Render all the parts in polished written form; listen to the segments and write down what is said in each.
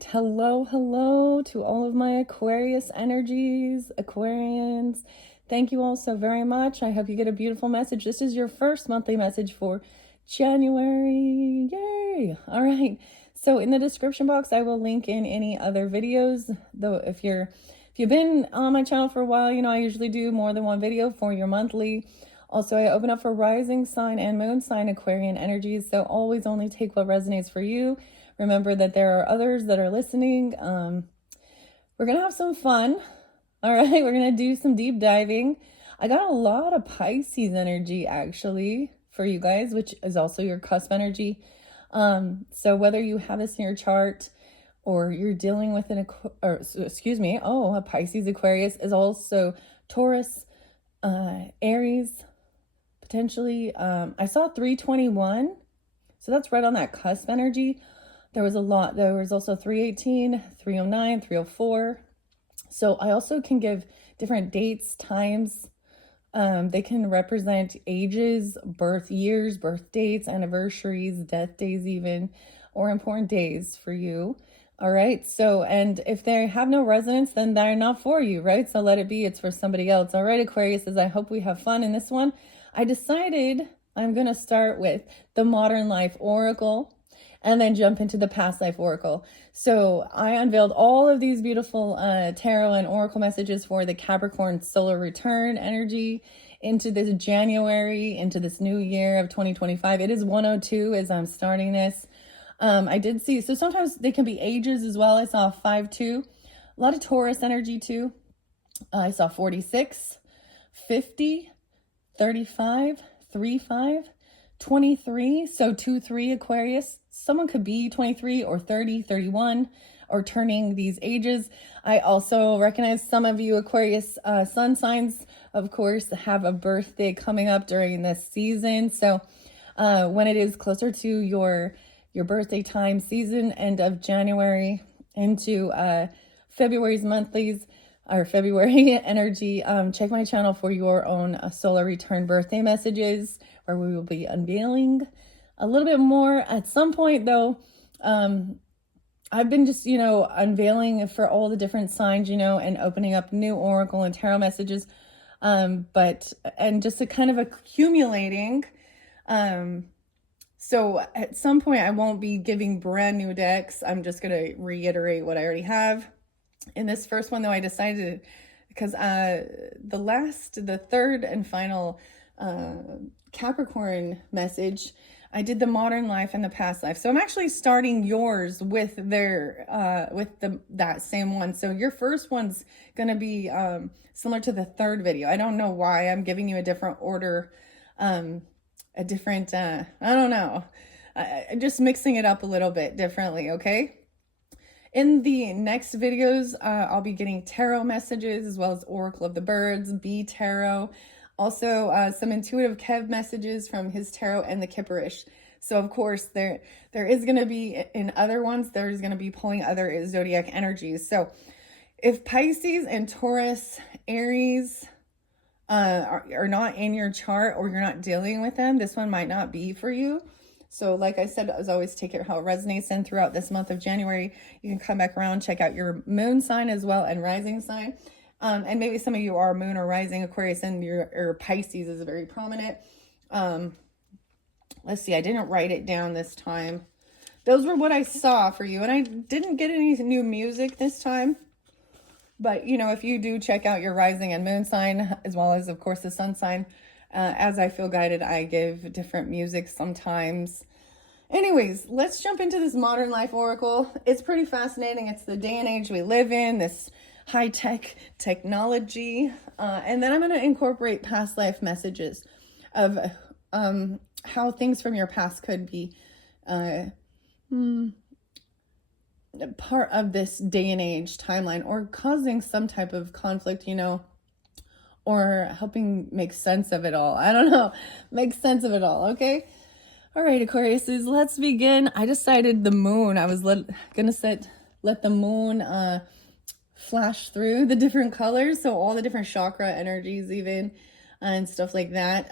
right. Hello to all of my Aquarius energies, Aquarians. Thank you all so very much. I hope you get a beautiful message. This is your first monthly message for January. Yay! All right. So in the description box, I will link in any other videos. Though if you've been on my channel for a while, you know I usually do more than one video for your monthly. Also, I open up for rising sign and moon sign Aquarian energies, so always only take what resonates for you. Remember that there are others that are listening. We're going to have some fun. All right, we're going to do some deep diving. I got a lot of Pisces energy, actually, for you guys, which is also your cusp energy. So whether you have this in your chart or you're dealing with a Pisces, Aquarius is also Taurus, Aries, potentially. I saw 321, so that's right on that cusp energy. There was a lot. There was also 318, 309, 304. So I also can give different dates, times. They can represent ages, birth years, birth dates, anniversaries, death days even, or important days for you. All right. So, and if they have no resonance, then they're not for you, right? So let it be. It's for somebody else. All right, Aquarius, I hope we have fun in this one. I decided I'm going to start with the Modern Life Oracle and then jump into the Past Life Oracle. So I unveiled all of these beautiful tarot and oracle messages for the Capricorn solar return energy into this January, into this new year of 2025. It is 102 as I'm starting this. I did see, so sometimes they can be ages as well. I saw 5-2, a lot of Taurus energy too. I saw 46, 50, 35, 35, 23, so 2-3 Aquarius. Someone could be 23 or 30, 31, or turning these ages. I also recognize some of you Aquarius sun signs, of course, have a birthday coming up during this season. So when it is closer to your birthday time season, end of January into February's monthlies, or February energy, check my channel for your own solar return birthday messages, where we will be unveiling a little bit more at some point. Though I've been just unveiling for all the different signs, and opening up new oracle and tarot messages, but just a kind of accumulating. So at some point I won't be giving brand new decks. I'm just going to reiterate what I already have. In this first one, though, I decided, because the third and final Capricorn message, I did the modern life and the past life. So I'm actually starting yours with that same one. So your first one's going to be similar to the third video. I don't know why I'm giving you a different order, I don't know. Just mixing it up a little bit differently, okay? In the next videos, I'll be getting tarot messages as well as Oracle of the Birds, Bee Tarot. Also, some intuitive Kev messages from his tarot and the Kipperish. So, of course, there is going to be, in other ones, there's going to be pulling other zodiac energies. So, if Pisces and Taurus, Aries are not in your chart, or you're not dealing with them, this one might not be for you. So like I said, as always, take it how it resonates. And throughout this month of January, you can come back around, check out your moon sign as well, and rising sign. And maybe some of you are moon or rising Aquarius, and your Pisces is very prominent. Let's see, I didn't write it down this time. Those were what I saw for you. And I didn't get any new music this time. But, if you do check out your rising and moon sign, as well as, of course, the sun sign, as I feel guided, I give different music sometimes. Anyways, let's jump into this modern life oracle. It's pretty fascinating. It's the day and age we live in, this high-tech technology. And then I'm going to incorporate past life messages of how things from your past could be part of this day and age timeline, or causing some type of conflict, or helping make sense of it all. I don't know. Make sense of it all, okay? All right, Aquariuses, let's begin. I decided the moon. I was let the moon flash through the different colors, so all the different chakra energies even, and stuff like that.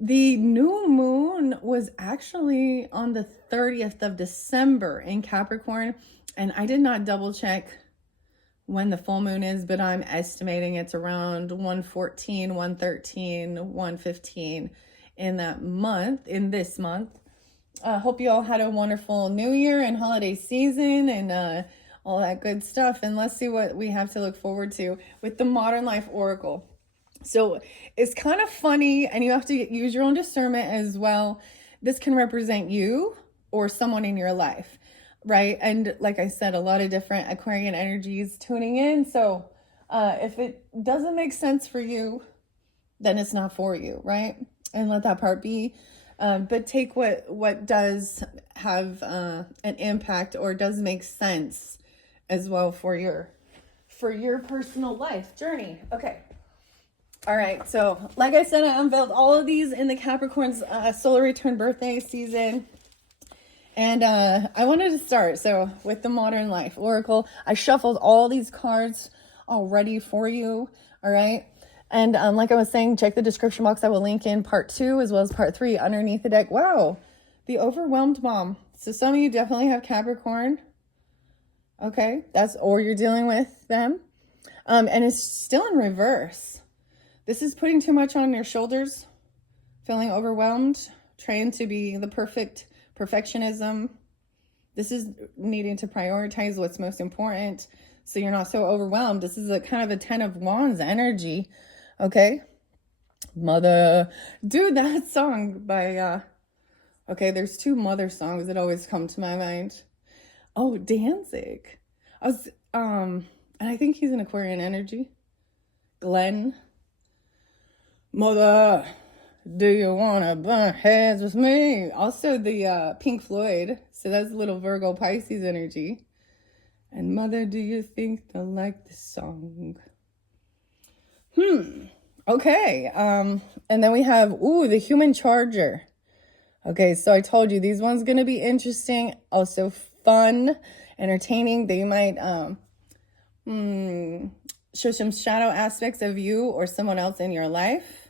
The new moon was actually on the 30th of December in Capricorn, And I did not double check when the full moon is, but I'm estimating it's around 114, 113, 115 in that month, in this month. Hope you all had a wonderful new year and holiday season and all that good stuff. And let's see what we have to look forward to with the Modern Life Oracle. So it's kind of funny, and you have to use your own discernment as well. This can represent you or someone in your life, right? And like I said, a lot of different Aquarian energies tuning in. So if it doesn't make sense for you, then it's not for you, right? And let that part be. But take what does have an impact or does make sense as well for your personal life journey. Okay. All right. So like I said, I unveiled all of these in the Capricorn's solar return birthday season. And I wanted to start with the Modern Life Oracle. I shuffled all these cards already for you. All right. And like I was saying, check the description box. I will link in part 2 as well as part 3 underneath the deck. Wow. The Overwhelmed Mom. So some of you definitely have Capricorn. Okay. Or you're dealing with them. And it's still in reverse. This is putting too much on your shoulders, feeling overwhelmed, trying to be the perfectionism. This is needing to prioritize what's most important so you're not so overwhelmed. This is a kind of a 10 of Wands energy. Okay. Mother. Dude, that song by, okay, there's 2 mother songs that always come to my mind. Oh, Danzig. And I think he's an Aquarian energy. Glenn. Mother, do you want to butt heads with me? Also the Pink Floyd. So that's a little Virgo Pisces energy. And Mother, do you think they'll like this song? Okay. And then we have, the Human Charger. Okay, so I told you these ones going to be interesting. Also fun, entertaining. They might show some shadow aspects of you or someone else in your life.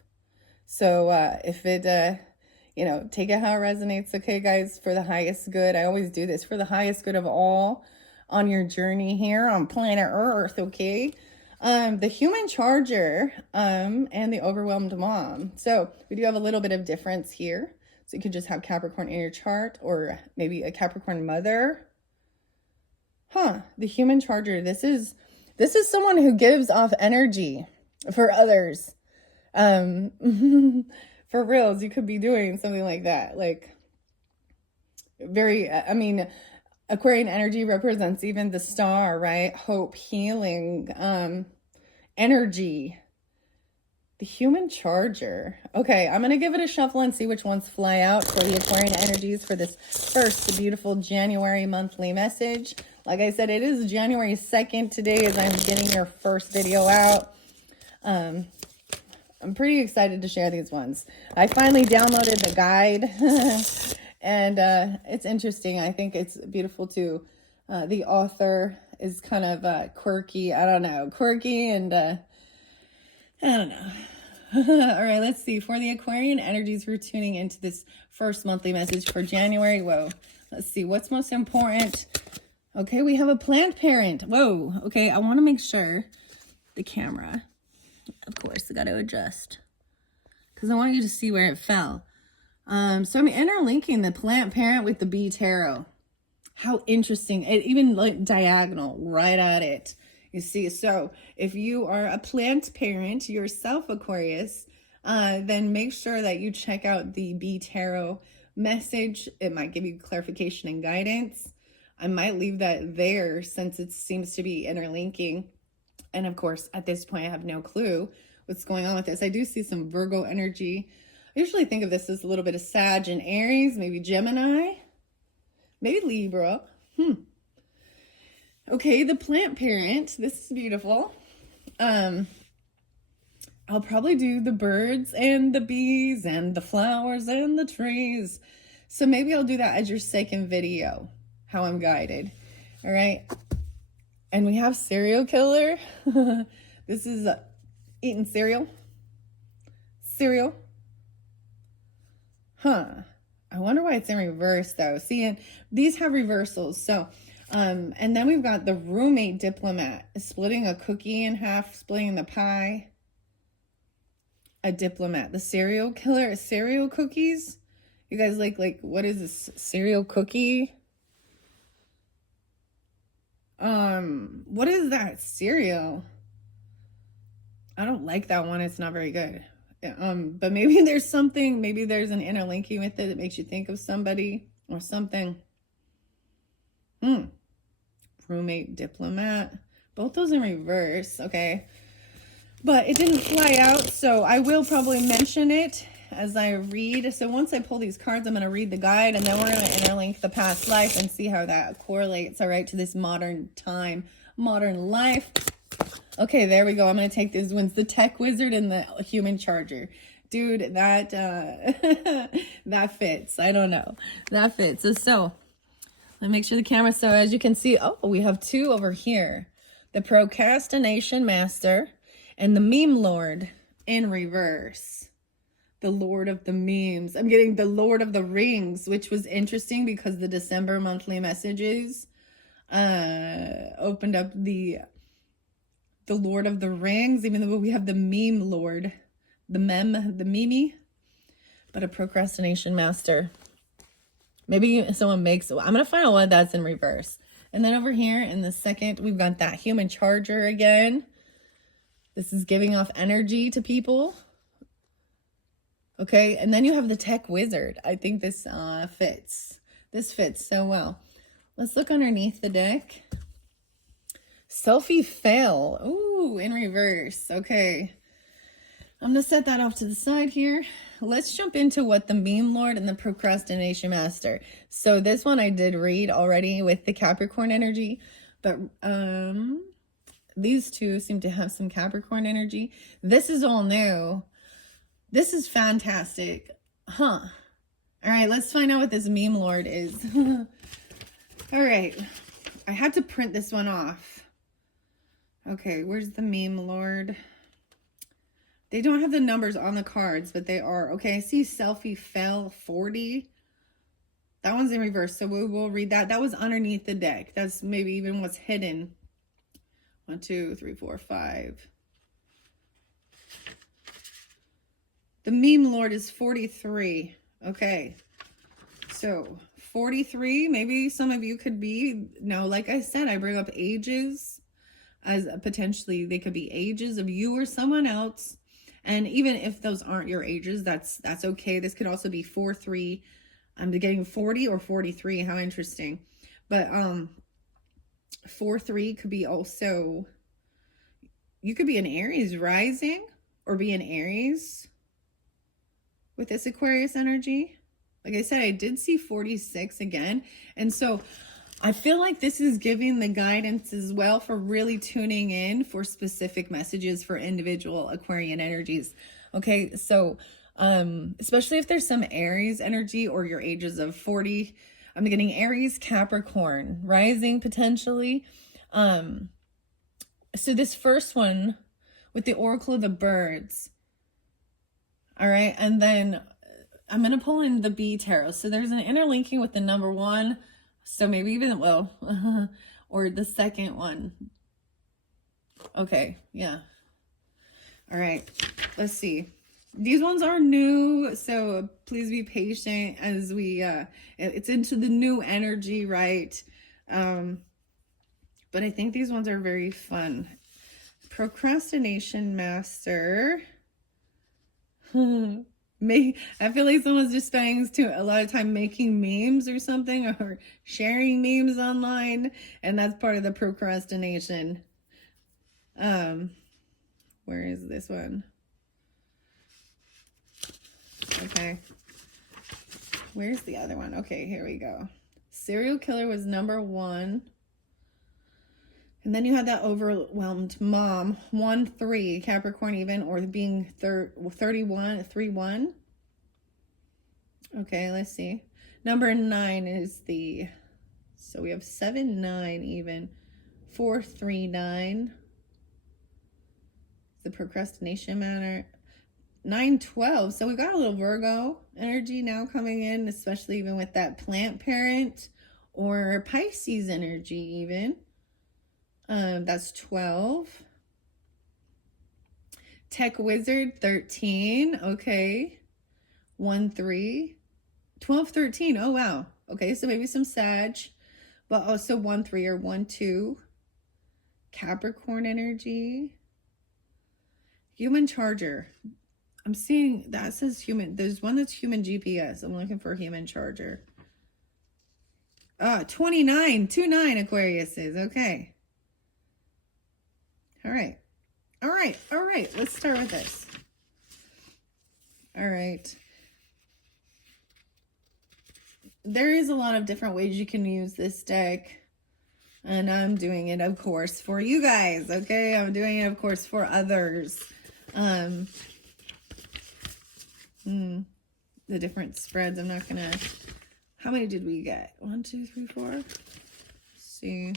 So if it, take it how it resonates. Okay, guys, for the highest good. I always do this for the highest good of all on your journey here on planet Earth, okay? The Human Charger and the Overwhelmed Mom. So we do have a little bit of difference here. So you could just have Capricorn in your chart or maybe a Capricorn mother. The Human Charger. This is someone who gives off energy for others. For reals, you could be doing something like that. Like Aquarian energy represents even the star, right? Hope, healing, energy. The Human Charger. Okay, I'm going to give it a shuffle and see which ones fly out for the Aquarian energies for this first beautiful January monthly message. Like I said, it is January 2nd today as I'm getting your first video out. I'm pretty excited to share these ones. I finally downloaded the guide and it's interesting. I think it's beautiful too. The author is kind of quirky. I don't know. Quirky and I don't know. All right, let's see. For the Aquarian energies, we're tuning into this first monthly message for January. Whoa. Let's see. What's most important? Okay, we have a plant parent. Whoa. Okay, I want to make sure the camera. Of course, I got to adjust because I want you to see where it fell. So I'm interlinking the plant parent with the bee tarot. How interesting. It even like diagonal right at it. You see, so if you are a plant parent yourself, Aquarius, then make sure that you check out the bee tarot message. It might give you clarification and guidance. I might leave that there since it seems to be interlinking. And of course, at this point, I have no clue what's going on with this. I do see some Virgo energy. I usually think of this as a little bit of Sag and Aries, maybe Gemini, maybe Libra. Okay, the plant parent. This is beautiful. I'll probably do the birds and the bees and the flowers and the trees. So maybe I'll do that as your second video, how I'm guided. All right. And we have serial killer. This is eating cereal. Cereal. I wonder why it's in reverse though. See, and these have reversals. So And then we've got the roommate diplomat, splitting a cookie in half, splitting the pie. A diplomat, the serial killer, cereal cookies. You guys like what is this cereal cookie? What is that cereal? I don't like that one. It's not very good. But maybe there's something, maybe there's an interlinking with it that makes you think of somebody or something. Roommate, diplomat. Both those in reverse, okay. But it didn't fly out, so I will probably mention it as I read. So once I pull these cards, I'm going to read the guide, and then we're going to interlink the past life and see how that correlates, all right, to this modern time, modern life. Okay, there we go. I'm going to take these ones, the tech wizard and the human charger. Dude, that that fits. I don't know. That fits. So let me make sure the camera, so as you can see, oh, we have two over here. The procrastination master and the meme lord in reverse. The lord of the memes. I'm getting the lord of the rings, which was interesting because the December monthly messages opened up the lord of the rings, even though we have the meme lord, the meme, but a procrastination master. Maybe someone makes, I'm going to find out what that's in reverse. And then over here in the second, we've got that human charger again. This is giving off energy to people. Okay, and then you have the tech wizard. I think this fits. This fits so well. Let's look underneath the deck. Selfie fail. Ooh, in reverse. Okay. I'm going to set that off to the side here. Let's jump into what the meme lord and the procrastination master. So this one I did read already with the Capricorn energy, but these two seem to have some Capricorn energy. This is all new. This is fantastic. Huh. All right, let's find out what this meme lord is. All right. I had to print this one off. Okay, where's the meme lord? They don't have the numbers on the cards, but they are. Okay, I see selfie fell 40. That one's in reverse, so we will read that. That was underneath the deck. That's maybe even what's hidden. 1, 2, 3, 4, 5. The meme lord is 43. Okay, so 43, maybe some of you could be, no, like I said, I bring up ages as potentially, they could be ages of you or someone else. And even if those aren't your ages, that's okay. This could also be 4-3. I'm getting 40 or 43. How interesting. But 4-3 could be also, you could be an Aries rising or be an Aries with this Aquarius energy. Like I said, I did see 46 again. And so I feel like this is giving the guidance as well for really tuning in for specific messages for individual Aquarian energies. Okay, so especially if there's some Aries energy or your ages of 40, I'm getting Aries, Capricorn, rising potentially. So this first one with the Oracle of the Birds. All right, and then I'm going to pull in the B Tarot. So there's an interlinking with the number 1. So maybe even, well, or the second one. Okay, yeah. All right, let's see. These ones are new, so please be patient as we, it's into the new energy, right? But I think these ones are very fun. Procrastination master. I feel like someone's just spending a lot of time making memes or something, or sharing memes online, and that's part of the procrastination. Where is this one? Okay. Where's the other one? Okay, here we go. Serial killer was number 1. And then you had that overwhelmed mom, 1-3, Capricorn even, or being 31, 3-1. Okay, let's see. Number 9 is so we have 7-9 even, 4-3-9. The procrastination matter. 9-12, so we got a little Virgo energy now coming in, especially even with that plant parent or Pisces energy even. That's 12. Tech Wizard, 13. Okay. 1, 3. 12, 13. Oh, wow. Okay, so maybe some Sag, but also 1, 3 or 1, 2. Capricorn energy. Human charger. I'm seeing that says human. There's one that's human GPS. I'm looking for human charger. 29. 29 Aquarius is. Okay. All right. All right. All right. Let's start with this. All right. There is a lot of different ways you can use this deck. And I'm doing it, of course, for you guys. Okay. I'm doing it, of course, for others. The different spreads. I'm not gonna. How many did we get? 1, 2, 3, 4. Let's see.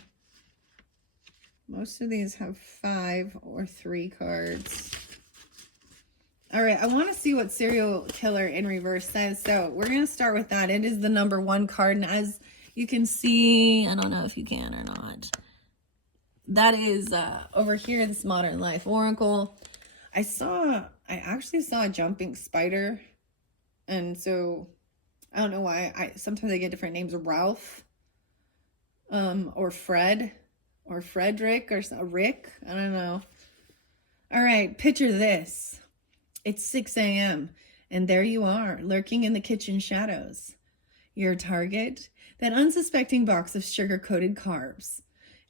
Most of these have 5 or 3 cards. All right, I want to see what serial killer in reverse says. So we're gonna start with that. It is the number 1 card, and as you can see, I don't know if you can or not. That is over here, this Modern Life Oracle. I actually saw a jumping spider. And so I don't know why. Sometimes I get different names. Ralph, or Fred, or Frederick, or Rick. I don't know. All right, picture this. It's 6 a.m. and there you are, lurking in the kitchen shadows. Your target, that unsuspecting box of sugar-coated carbs.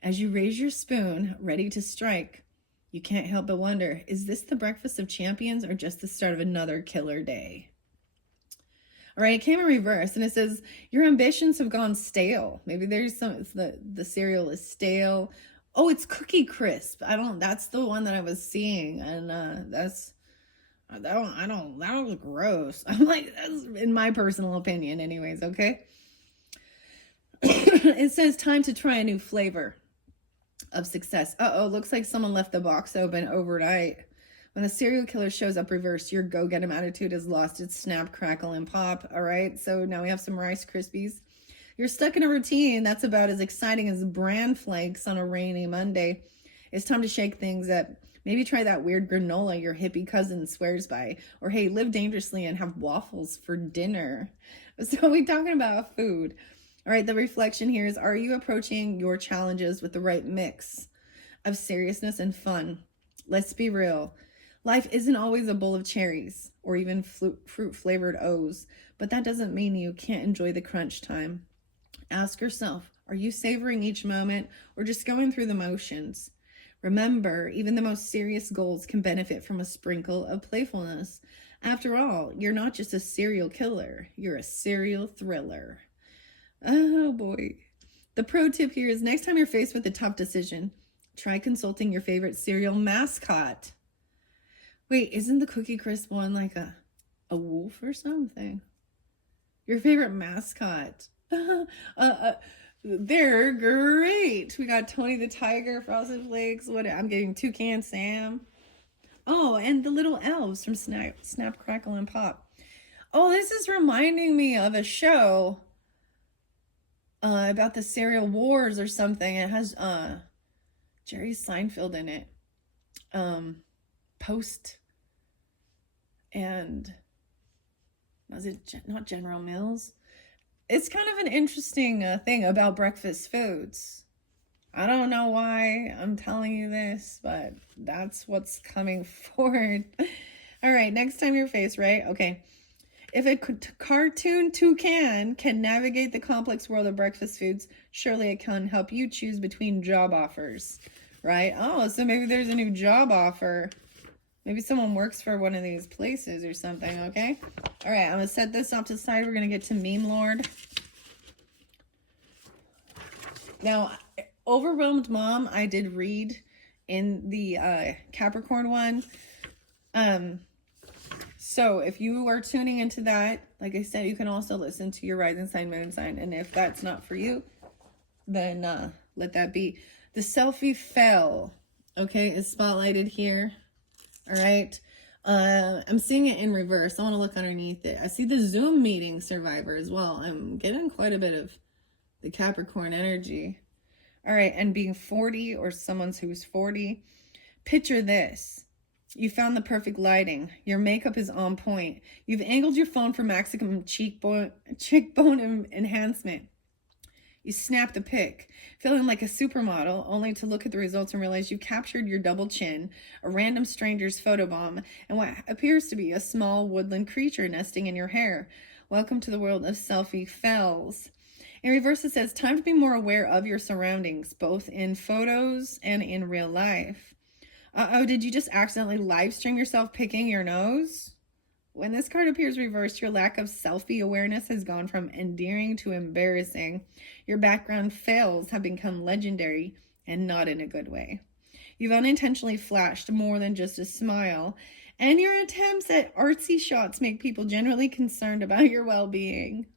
As you raise your spoon, ready to strike, you can't help but wonder, is this the breakfast of champions or just the start of another killer day? All right, it came in reverse, and it says, your ambitions have gone stale. Maybe there's some, the cereal is stale. Oh, it's Cookie Crisp. That's the one that I was seeing, and that was gross. I'm like, that's in my personal opinion anyways, okay? It says, time to try a new flavor of success. Looks like someone left the box open overnight. When the serial killer shows up reversed, your go-get-em attitude has lost its snap, crackle, and pop. All right, so now we have some Rice Krispies. You're stuck in a routine that's about as exciting as bran flakes on a rainy Monday. It's time to shake things up. Maybe try that weird granola your hippie cousin swears by. Or hey, live dangerously and have waffles for dinner. So we're talking about food. All right, the reflection here is, are you approaching your challenges with the right mix of seriousness and fun? Let's be real. Life isn't always a bowl of cherries or even fruit-flavored O's, but that doesn't mean you can't enjoy the crunch time. Ask yourself, are you savoring each moment or just going through the motions? Remember, even the most serious goals can benefit from a sprinkle of playfulness. After all, you're not just a serial killer, you're a serial thriller. Oh boy. The pro tip here is, next time you're faced with a tough decision, try consulting your favorite cereal mascot. Wait, isn't the Cookie Crisp one like a wolf or something? Your favorite mascot. They're great. We got Tony the Tiger, Frosted Flakes. I'm getting Toucan Sam. Oh, and the little elves from Snap, Crackle, and Pop. Oh, this is reminding me of a show about the cereal wars or something. It has Jerry Seinfeld in it. Post, and was it not General Mills? It's kind of an interesting thing about breakfast foods. I don't know why I'm telling you this, but that's what's coming forward. All right, next time you're faced, right? Okay. If a cartoon toucan can navigate the complex world of breakfast foods, surely it can help you choose between job offers, right? Oh, so maybe there's a new job offer. Maybe someone works for one of these places or something, okay? All right, I'm going to set this off to the side. We're going to get to Meme Lord. Now, Overwhelmed Mom, I did read in the Capricorn one. So if you are tuning into that, like I said, you can also listen to your rising sign, moon sign. And if that's not for you, then let that be. The selfie fell, okay, is spotlighted here. All right. I'm seeing it in reverse. I want to look underneath it. I see the Zoom meeting survivor as well. I'm getting quite a bit of the Capricorn energy. All right, and being 40 or someone who's 40, picture this. You found the perfect lighting. Your makeup is on point. You've angled your phone for maximum cheekbone enhancement. You snap the pic, feeling like a supermodel, only to look at the results and realize you captured your double chin, a random stranger's photobomb, and what appears to be a small woodland creature nesting in your hair. Welcome to the world of selfie fails. In reverse, it says, time to be more aware of your surroundings, both in photos and in real life. Uh-oh, did you just accidentally live stream yourself picking your nose? When this card appears reversed, your lack of selfie awareness has gone from endearing to embarrassing. Your background fails have become legendary, and not in a good way. You've unintentionally flashed more than just a smile, and your attempts at artsy shots make people generally concerned about your well-being.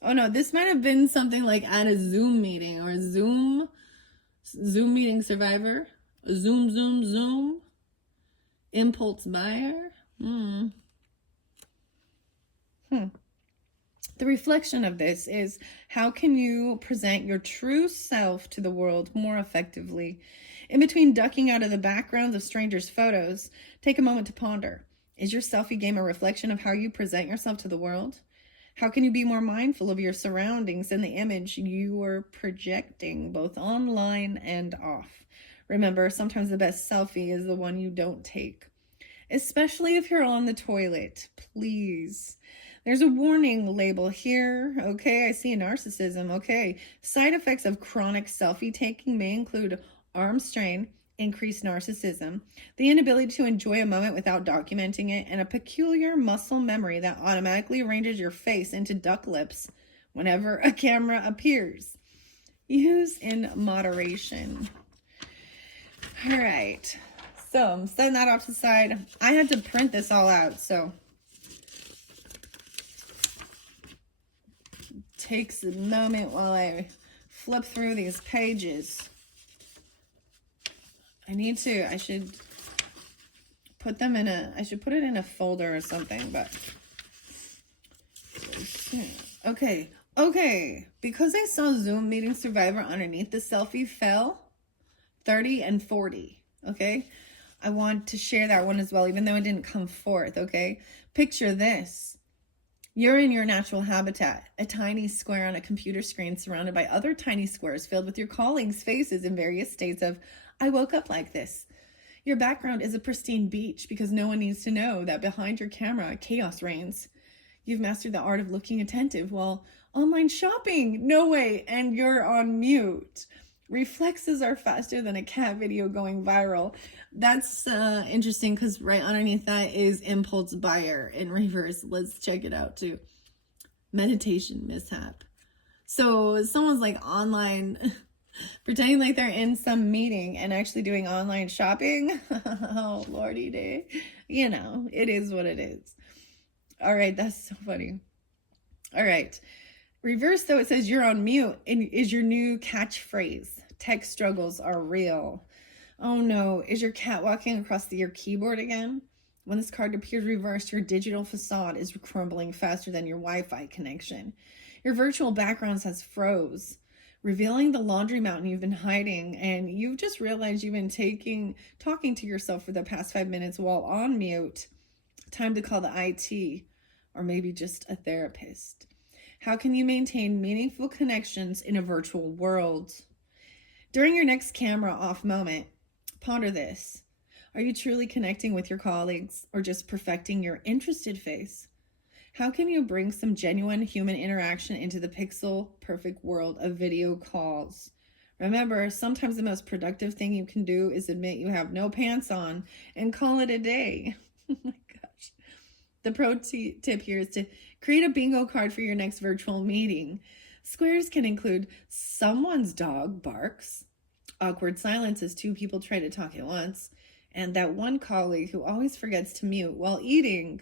Oh no, this might have been something like at a Zoom meeting or a Zoom meeting survivor. Zoom. Impulse buyer. The reflection of this is, how can you present your true self to the world more effectively? In between ducking out of the backgrounds of strangers' photos, take a moment to ponder. Is your selfie game a reflection of how you present yourself to the world? How can you be more mindful of your surroundings and the image you are projecting, both online and off? Remember, sometimes the best selfie is the one you don't take, especially if you're on the toilet. Please. There's a warning label here. Okay, I see narcissism. Okay, side effects of chronic selfie taking may include arm strain, increased narcissism, the inability to enjoy a moment without documenting it, and a peculiar muscle memory that automatically arranges your face into duck lips whenever a camera appears. Use in moderation. All right, so I'm setting that off to the side. I had to print this all out, so takes a moment while I flip through these pages. I should put them in I should put it in a folder or something, but okay. Because I saw Zoom meeting survivor underneath the selfie fell 30 and 40, okay? I want to share that one as well, even though it didn't come forth, okay? Picture this. You're in your natural habitat, a tiny square on a computer screen surrounded by other tiny squares filled with your colleagues' faces in various states of, I woke up like this. Your background is a pristine beach because no one needs to know that behind your camera, chaos reigns. You've mastered the art of looking attentive while online shopping. No way, and you're on mute. Reflexes are faster than a cat video going viral. That's interesting because right underneath that is impulse buyer in reverse. Let's check it out too. Meditation mishap. So someone's like online pretending like they're in some meeting and actually doing online shopping. Oh, lordy day. You know, it is what it is. All right, that's so funny. All right. Reverse, though, it says you're on mute and is your new catchphrase. Tech struggles are real. Oh no, is your cat walking across your keyboard again? When this card appears reversed, your digital facade is crumbling faster than your Wi-Fi connection. Your virtual background has froze, revealing the laundry mountain you've been hiding, and you've just realized you've been talking to yourself for the past 5 minutes while on mute. Time to call the IT, or maybe just a therapist. How can you maintain meaningful connections in a virtual world? During your next camera off moment, ponder this. Are you truly connecting with your colleagues or just perfecting your interested face? How can you bring some genuine human interaction into the pixel perfect world of video calls? Remember, sometimes the most productive thing you can do is admit you have no pants on and call it a day. Oh my gosh. The pro tip here is to create a bingo card for your next virtual meeting. Squares can include someone's dog barks, awkward silence as two people try to talk at once, and that one colleague who always forgets to mute while eating.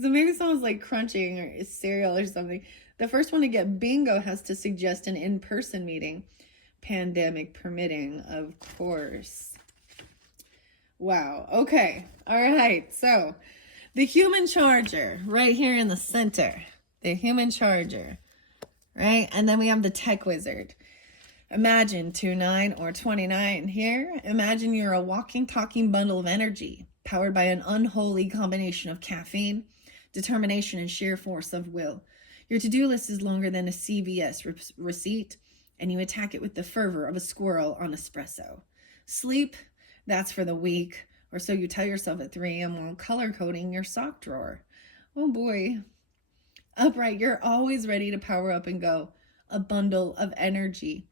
So maybe someone's like crunching or cereal or something. The first one to get bingo has to suggest an in-person meeting. Pandemic permitting, of course. Wow. Okay. All right. So the human charger right here in the center. The human charger right? And then we have the tech wizard. Imagine 29 or 29 here. Imagine you're a walking, talking bundle of energy powered by an unholy combination of caffeine, determination, and sheer force of will. Your to-do list is longer than a CVS receipt, and you attack it with the fervor of a squirrel on espresso. Sleep, that's for the weak, or so you tell yourself at 3 a.m. while color coding your sock drawer. Oh boy. Upright, you're always ready to power up and go. A bundle of energy.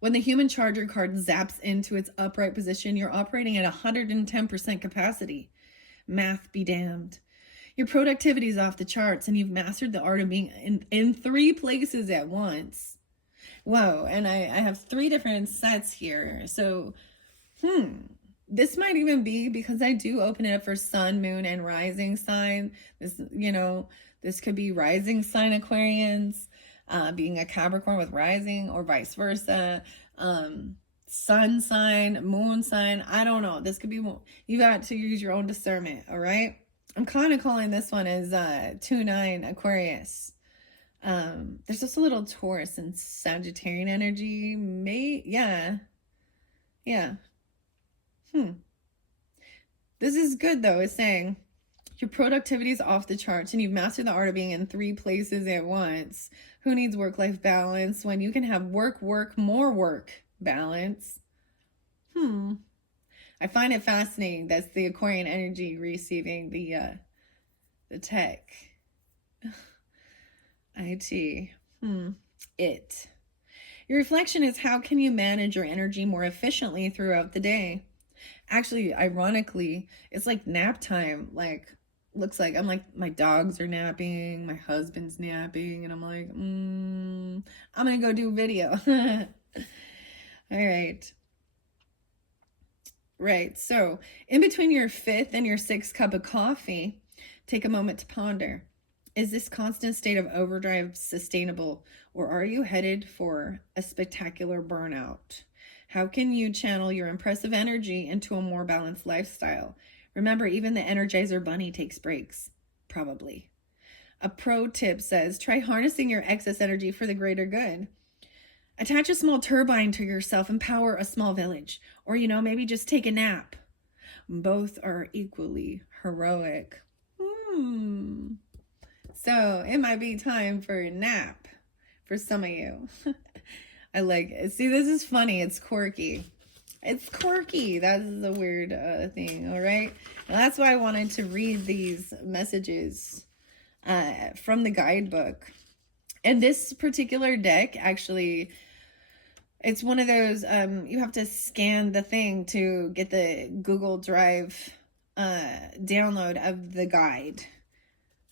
When the human charger card zaps into its upright position, you're operating at 110% capacity. Math be damned. Your productivity is off the charts, and you've mastered the art of being in 3 places at once. Whoa, and I have 3 different sets here. So, this might even be because I do open it up for sun, moon, and rising sign. This could be rising sign Aquarians. Being a Capricorn with rising, or vice versa. Sun sign, moon sign, I don't know. This could be more. You got to use your own discernment, all right? I'm kind of calling this one as 2-9 Aquarius. There's just a little Taurus and Sagittarian energy. Yeah. This is good though. It's saying your productivity is off the charts and you've mastered the art of being in 3 places at once. Who needs work-life balance when you can have work, more work balance? I find it fascinating. That's the Aquarian energy receiving the tech. IT. It. Your reflection is, how can you manage your energy more efficiently throughout the day? Actually, ironically, it's like nap time. Looks like my dogs are napping, my husband's napping, and I'm like, I'm gonna go do a video. All right, so in between your 5th and your 6th cup of coffee, take a moment to ponder. Is this constant state of overdrive sustainable, or are you headed for a spectacular burnout? How can you channel your impressive energy into a more balanced lifestyle? Remember, even the Energizer Bunny takes breaks, probably. A pro tip says, try harnessing your excess energy for the greater good. Attach a small turbine to yourself and power a small village. Or, maybe just take a nap. Both are equally heroic. So it might be time for a nap for some of you. I like it. See, this is funny. It's quirky. That is a weird thing, all right? And that's why I wanted to read these messages from the guidebook. And this particular deck, actually, it's one of those, you have to scan the thing to get the Google Drive download of the guide.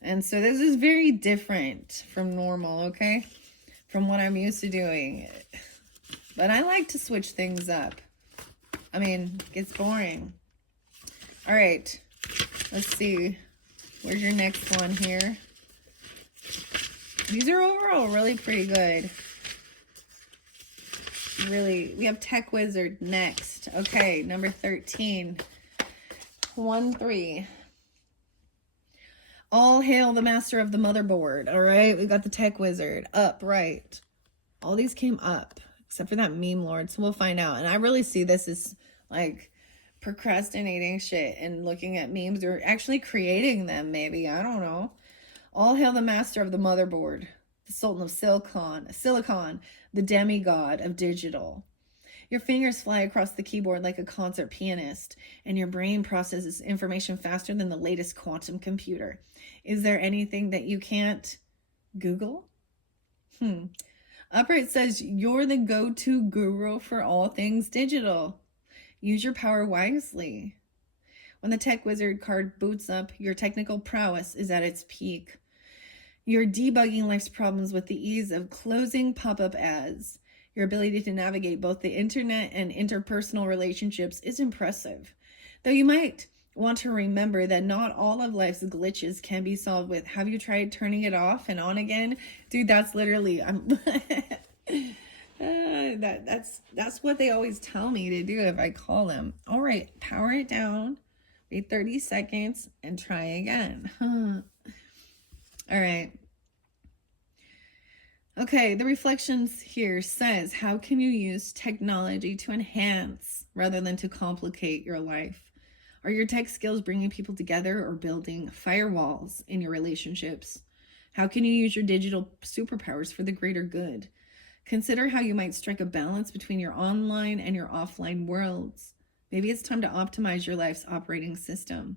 And so this is very different from normal, okay? From what I'm used to doing. But I like to switch things up. I mean, it gets boring. All right, let's see. Where's your next one here? These are overall really pretty good. Really, we have Tech Wizard next. Okay, number 13. 1-3. All hail the master of the motherboard. All right, we got the Tech Wizard up, right? All these came up, except for that meme lord, so we'll find out. And I really see this as like procrastinating shit and looking at memes, or actually creating them, maybe. I don't know. All hail the master of the motherboard, the sultan of silicon, the demigod of digital. Your fingers fly across the keyboard like a concert pianist, and your brain processes information faster than the latest quantum computer. Is there anything that you can't Google? Upright says, you're the go-to guru for all things digital. Use your power wisely. When the Tech Wizard card boots up, your technical prowess is at its peak. You're debugging life's problems with the ease of closing pop-up ads. Your ability to navigate both the internet and interpersonal relationships is impressive. Though you might want to remember that not all of life's glitches can be solved with, have you tried turning it off and on again? Dude, that's literally, that's what they always tell me to do if I call them. All right, power it down, wait 30 seconds, and try again. All right. Okay, the reflections here says, how can you use technology to enhance rather than to complicate your life? Are your tech skills bringing people together or building firewalls in your relationships? How can you use your digital superpowers for the greater good? Consider how you might strike a balance between your online and your offline worlds. Maybe it's time to optimize your life's operating system.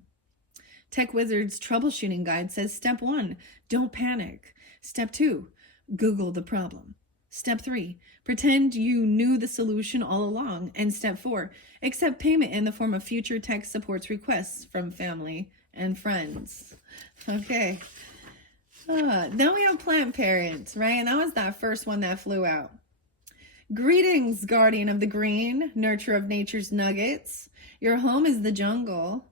Tech Wizard's troubleshooting guide says, step 1, don't panic. Step 2, Google the problem. Step 3, pretend you knew the solution all along. And step 4, accept payment in the form of future tech support requests from family and friends. Okay. Then we have plant parents, right? And that was that first one that flew out. Greetings, guardian of the green, nurturer of nature's nuggets. Your home is a jungle.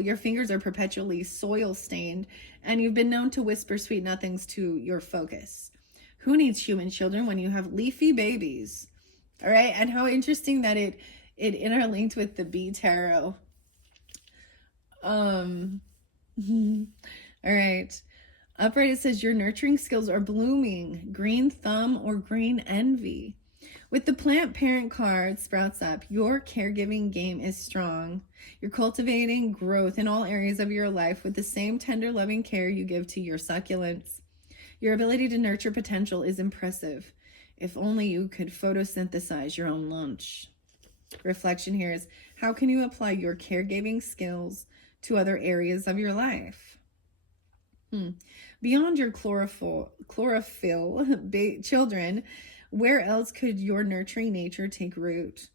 Your fingers are perpetually soil stained, and you've been known to whisper sweet nothings to your focus. Who needs human children when you have leafy babies? All right, and how interesting that it interlinked with the bee tarot. All right. Upright, it says your nurturing skills are blooming. Green thumb or green envy. With the plant parent card sprouts up, your caregiving game is strong. You're cultivating growth in all areas of your life with the same tender, loving care you give to your succulents. Your ability to nurture potential is impressive. If only you could photosynthesize your own lunch. Reflection here is, how can you apply your caregiving skills to other areas of your life? Beyond your chlorophyll children, where else could your nurturing nature take root?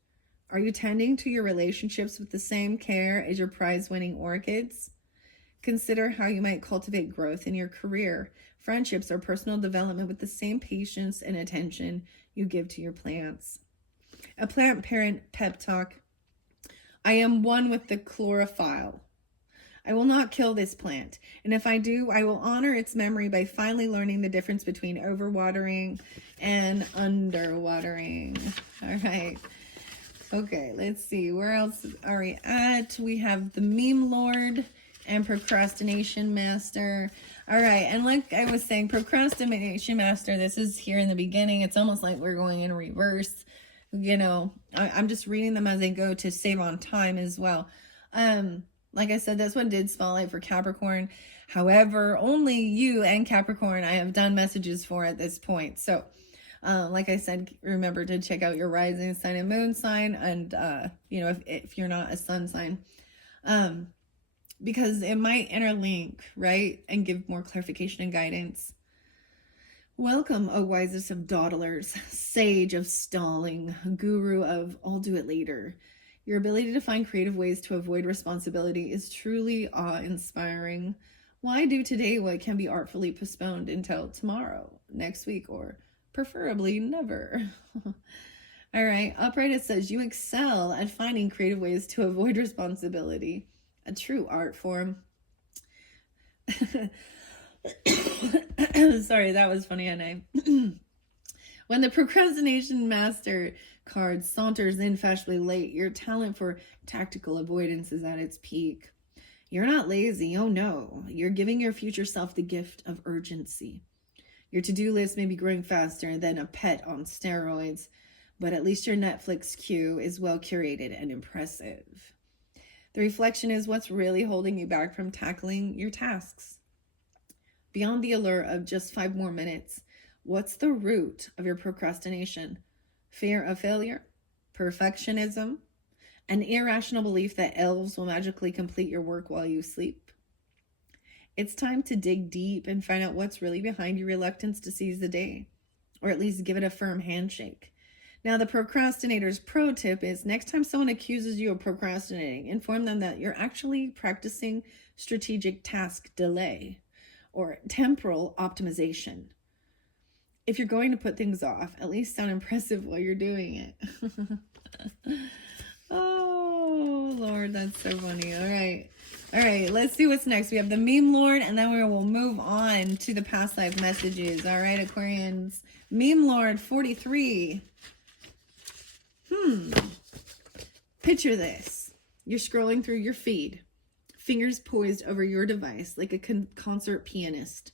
Are you tending to your relationships with the same care as your prize-winning orchids? Consider how you might cultivate growth in your career, friendships, or personal development with the same patience and attention you give to your plants. A plant parent pep talk. I am one with the chlorophyll. I will not kill this plant, and if I do, I will honor its memory by finally learning the difference between overwatering and underwatering. All right. Okay, let's see. Where else are we at? We have the meme lord and procrastination master. All right, and like I was saying, procrastination master, this is here in the beginning. It's almost like we're going in reverse. You know, I'm just reading them as they go to save on time as well. Like I said, this one did spotlight for Capricorn. However, only you and Capricorn I have done messages for at this point. So, like I said, remember to check out your rising sign and moon sign. And, you know, if you're not a sun sign, because it might interlink, right? And give more clarification and guidance. Welcome, O wisest of dawdlers, sage of stalling, guru of I'll do it later. Your ability to find creative ways to avoid responsibility is truly awe-inspiring. Why do today what can be artfully postponed until tomorrow, next week, or preferably never? All right, upright, it says you excel at finding creative ways to avoid responsibility. A true art form. Sorry, that was funny, Anna. When the procrastination master card saunters in fashionably late, your talent for tactical avoidance is at its peak. You're not lazy, oh no. You're giving your future self the gift of urgency. Your to-do list may be growing faster than a pet on steroids, but at least your Netflix queue is well curated and impressive. The reflection is, what's really holding you back from tackling your tasks? Beyond the allure of just 5 more minutes, what's the root of your procrastination? Fear of failure? Perfectionism? An irrational belief that elves will magically complete your work while you sleep? It's time to dig deep and find out what's really behind your reluctance to seize the day, or at least give it a firm handshake. Now, the procrastinator's pro tip is, next time someone accuses you of procrastinating, inform them that you're actually practicing strategic task delay or temporal optimization. If you're going to put things off, at least sound impressive while you're doing it. Oh, Lord, that's so funny. All right, let's see what's next. We have the meme lord, and then we will move on to the past life messages. All right, Aquarians. Meme lord 43. Picture this. You're scrolling through your feed, fingers poised over your device like a concert pianist.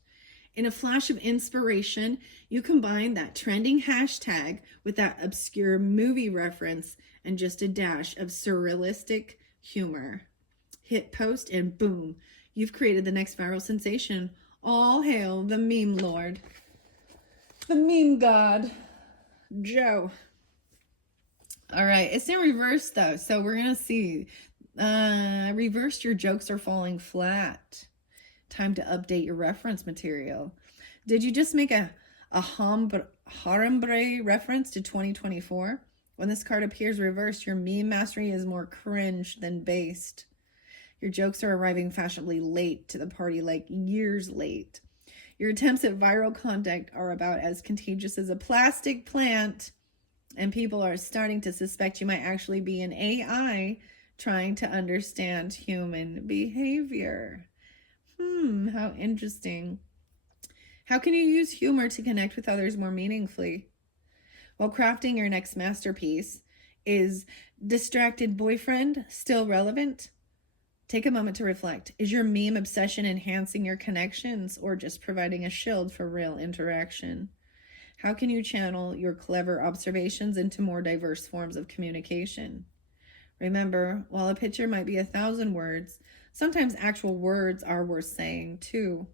In a flash of inspiration, you combine that trending hashtag with that obscure movie reference and just a dash of surrealistic humor. Hit post and boom, you've created the next viral sensation. All hail the meme lord, the meme god, Joe. All right, it's in reverse though, so we're gonna see. Reversed, your jokes are falling flat. Time to update your reference material. Did you just make a harambre reference to 2024? When this card appears reversed, your meme mastery is more cringe than based. Your jokes are arriving fashionably late to the party, like years late. Your attempts at viral content are about as contagious as a plastic plant, and people are starting to suspect you might actually be an AI trying to understand human behavior. How interesting. How can you use humor to connect with others more meaningfully? While crafting your next masterpiece, is distracted boyfriend still relevant? Take a moment to reflect. Is your meme obsession enhancing your connections or just providing a shield for real interaction? How can you channel your clever observations into more diverse forms of communication? Remember, while a picture might be 1,000 words, sometimes actual words are worth saying too.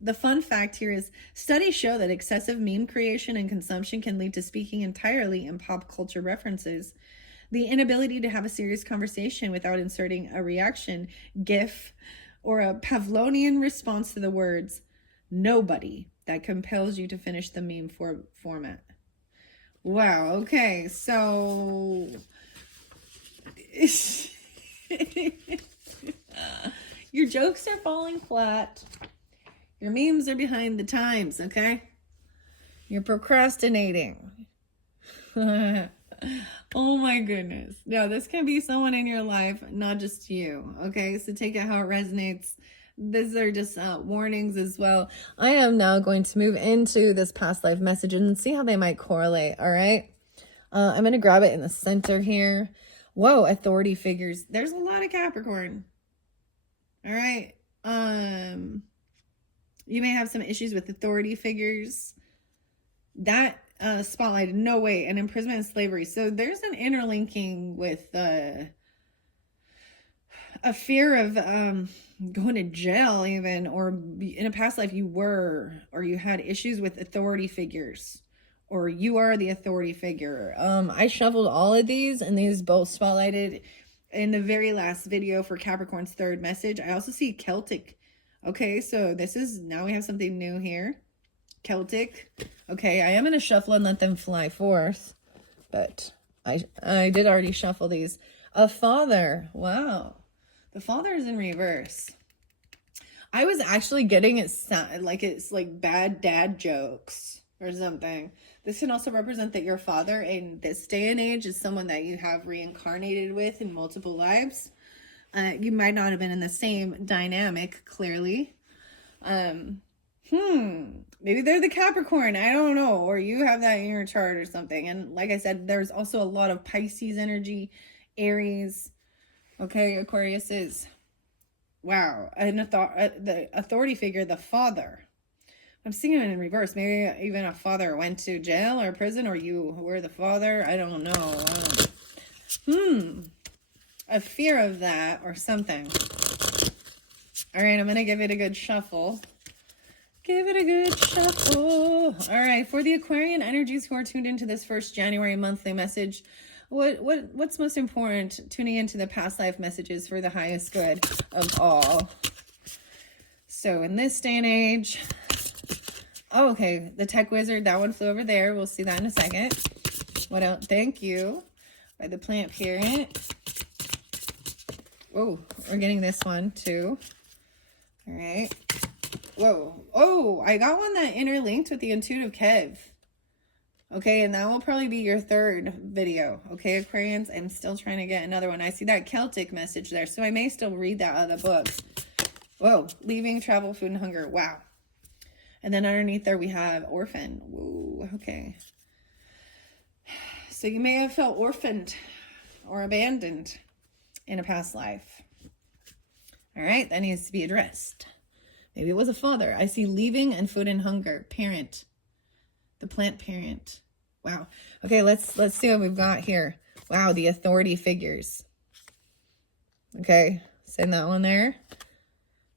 The fun fact here is studies show that excessive meme creation and consumption can lead to speaking entirely in pop culture references. The inability to have a serious conversation without inserting a reaction, gif, or a Pavlovian response to the words nobody that compels you to finish the meme format. Wow, okay, so your jokes are falling flat. Your memes are behind the times, okay? You're procrastinating. Oh my goodness. No, this can be someone in your life, not just you, okay? So take it how it resonates. These are just warnings as well. I am now going to move into this past life message and see how they might correlate, all right? I'm going to grab it in the center here. Whoa, authority figures. There's a lot of Capricorn. All right. You may have some issues with authority figures. That spotlighted, no way, an imprisonment and slavery. So there's an interlinking with a fear of going to jail even, or in a past life you were, or you had issues with authority figures, or you are the authority figure. I shuffled all of these, and these both spotlighted in the very last video for Capricorn's third message. I also see Celtic. Okay, so this is, now we have something new here. Celtic. Okay, I am going to shuffle and let them fly forth, but I did already shuffle these. A father. Wow. The father is in reverse. I was actually getting it like it's like bad dad jokes or something. This can also represent that your father in this day and age is someone that you have reincarnated with in multiple lives. You might not have been in the same dynamic, clearly. Maybe they're the Capricorn, I don't know, or you have that in your chart or something. And like I said, there's also a lot of Pisces energy, Aries. Okay, Aquarius is, wow, the authority figure, the father. I'm seeing it in reverse. Maybe even a father went to jail or prison, or you were the father. I don't know. A fear of that or something. All right, I'm going to give it a good shuffle. Give it a good shuffle. All right, for the Aquarian energies who are tuned into this first January monthly message, what's most important? Tuning into the past life messages for the highest good of all. So in this day and age, oh, okay, the tech wizard, that one flew over there. We'll see that in a second. What else? Thank you. By the plant parent. Oh, we're getting this one too. All right. Whoa. Oh, I got one that interlinked with the intuitive Kev. Okay, and that will probably be your third video. Okay, Aquarians, I'm still trying to get another one. I see that Celtic message there, so I may still read that out of the books. Whoa, leaving, travel, food, and hunger. Wow. And then underneath there we have orphan. Whoa, okay. So you may have felt orphaned or abandoned in a past life. All right, that needs to be addressed. Maybe it was a father. I see leaving and food and hunger. Parent. The plant parent. Wow. Okay, let's see what we've got here. Wow, the authority figures. Okay, send that one there.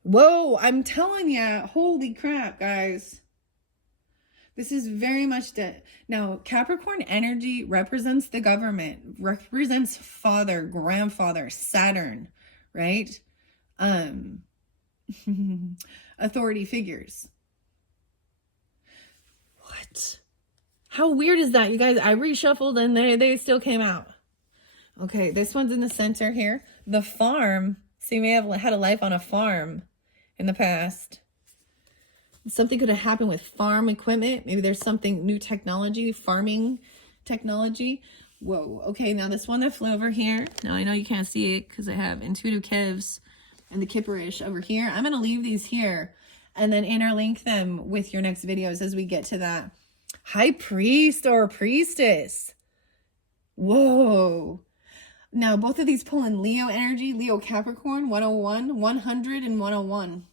Whoa, I'm telling ya. Holy crap, guys. This is very much dead. Now, Capricorn energy represents the government, represents father, grandfather, Saturn, right? Authority figures. What? How weird is that, you guys? I reshuffled and they still came out. Okay, this one's in the center here. The farm. So you may have had a life on a farm in the past. Something could have happened with farm equipment. Maybe there's something, new technology, farming technology. Whoa. Okay, now this one that flew over here. Now I know you can't see it because I have intuitive Kevs and the Kipperish over here. I'm going to leave these here and then interlink them with your next videos as we get to that. High priest or priestess. Whoa. Now, both of these pull in Leo energy, Leo Capricorn, 101, 100, and 101.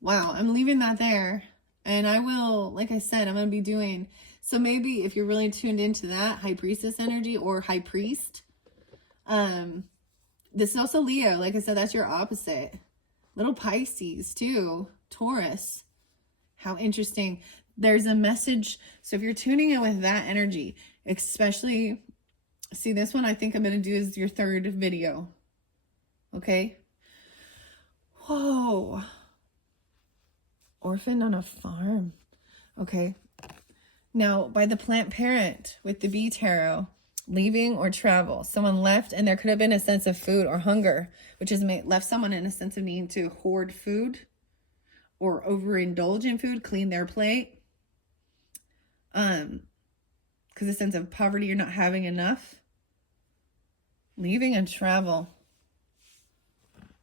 Wow, I'm leaving that there. And I will, like I said, I'm going to be doing, so maybe if you're really tuned into that, high priestess energy or high priest. This is also Leo. Like I said, that's your opposite. Little Pisces too, Taurus. How interesting. There's a message. So if you're tuning in with that energy, especially, see this one I think I'm going to do is your third video. Okay. Whoa. Orphan on a farm. Okay. Now, by the plant parent with the bee tarot, leaving or travel. Someone left and there could have been a sense of food or hunger, which has left someone in a sense of needing to hoard food or overindulge in food, clean their plate. Because a sense of poverty, you're not having enough. Leaving and travel.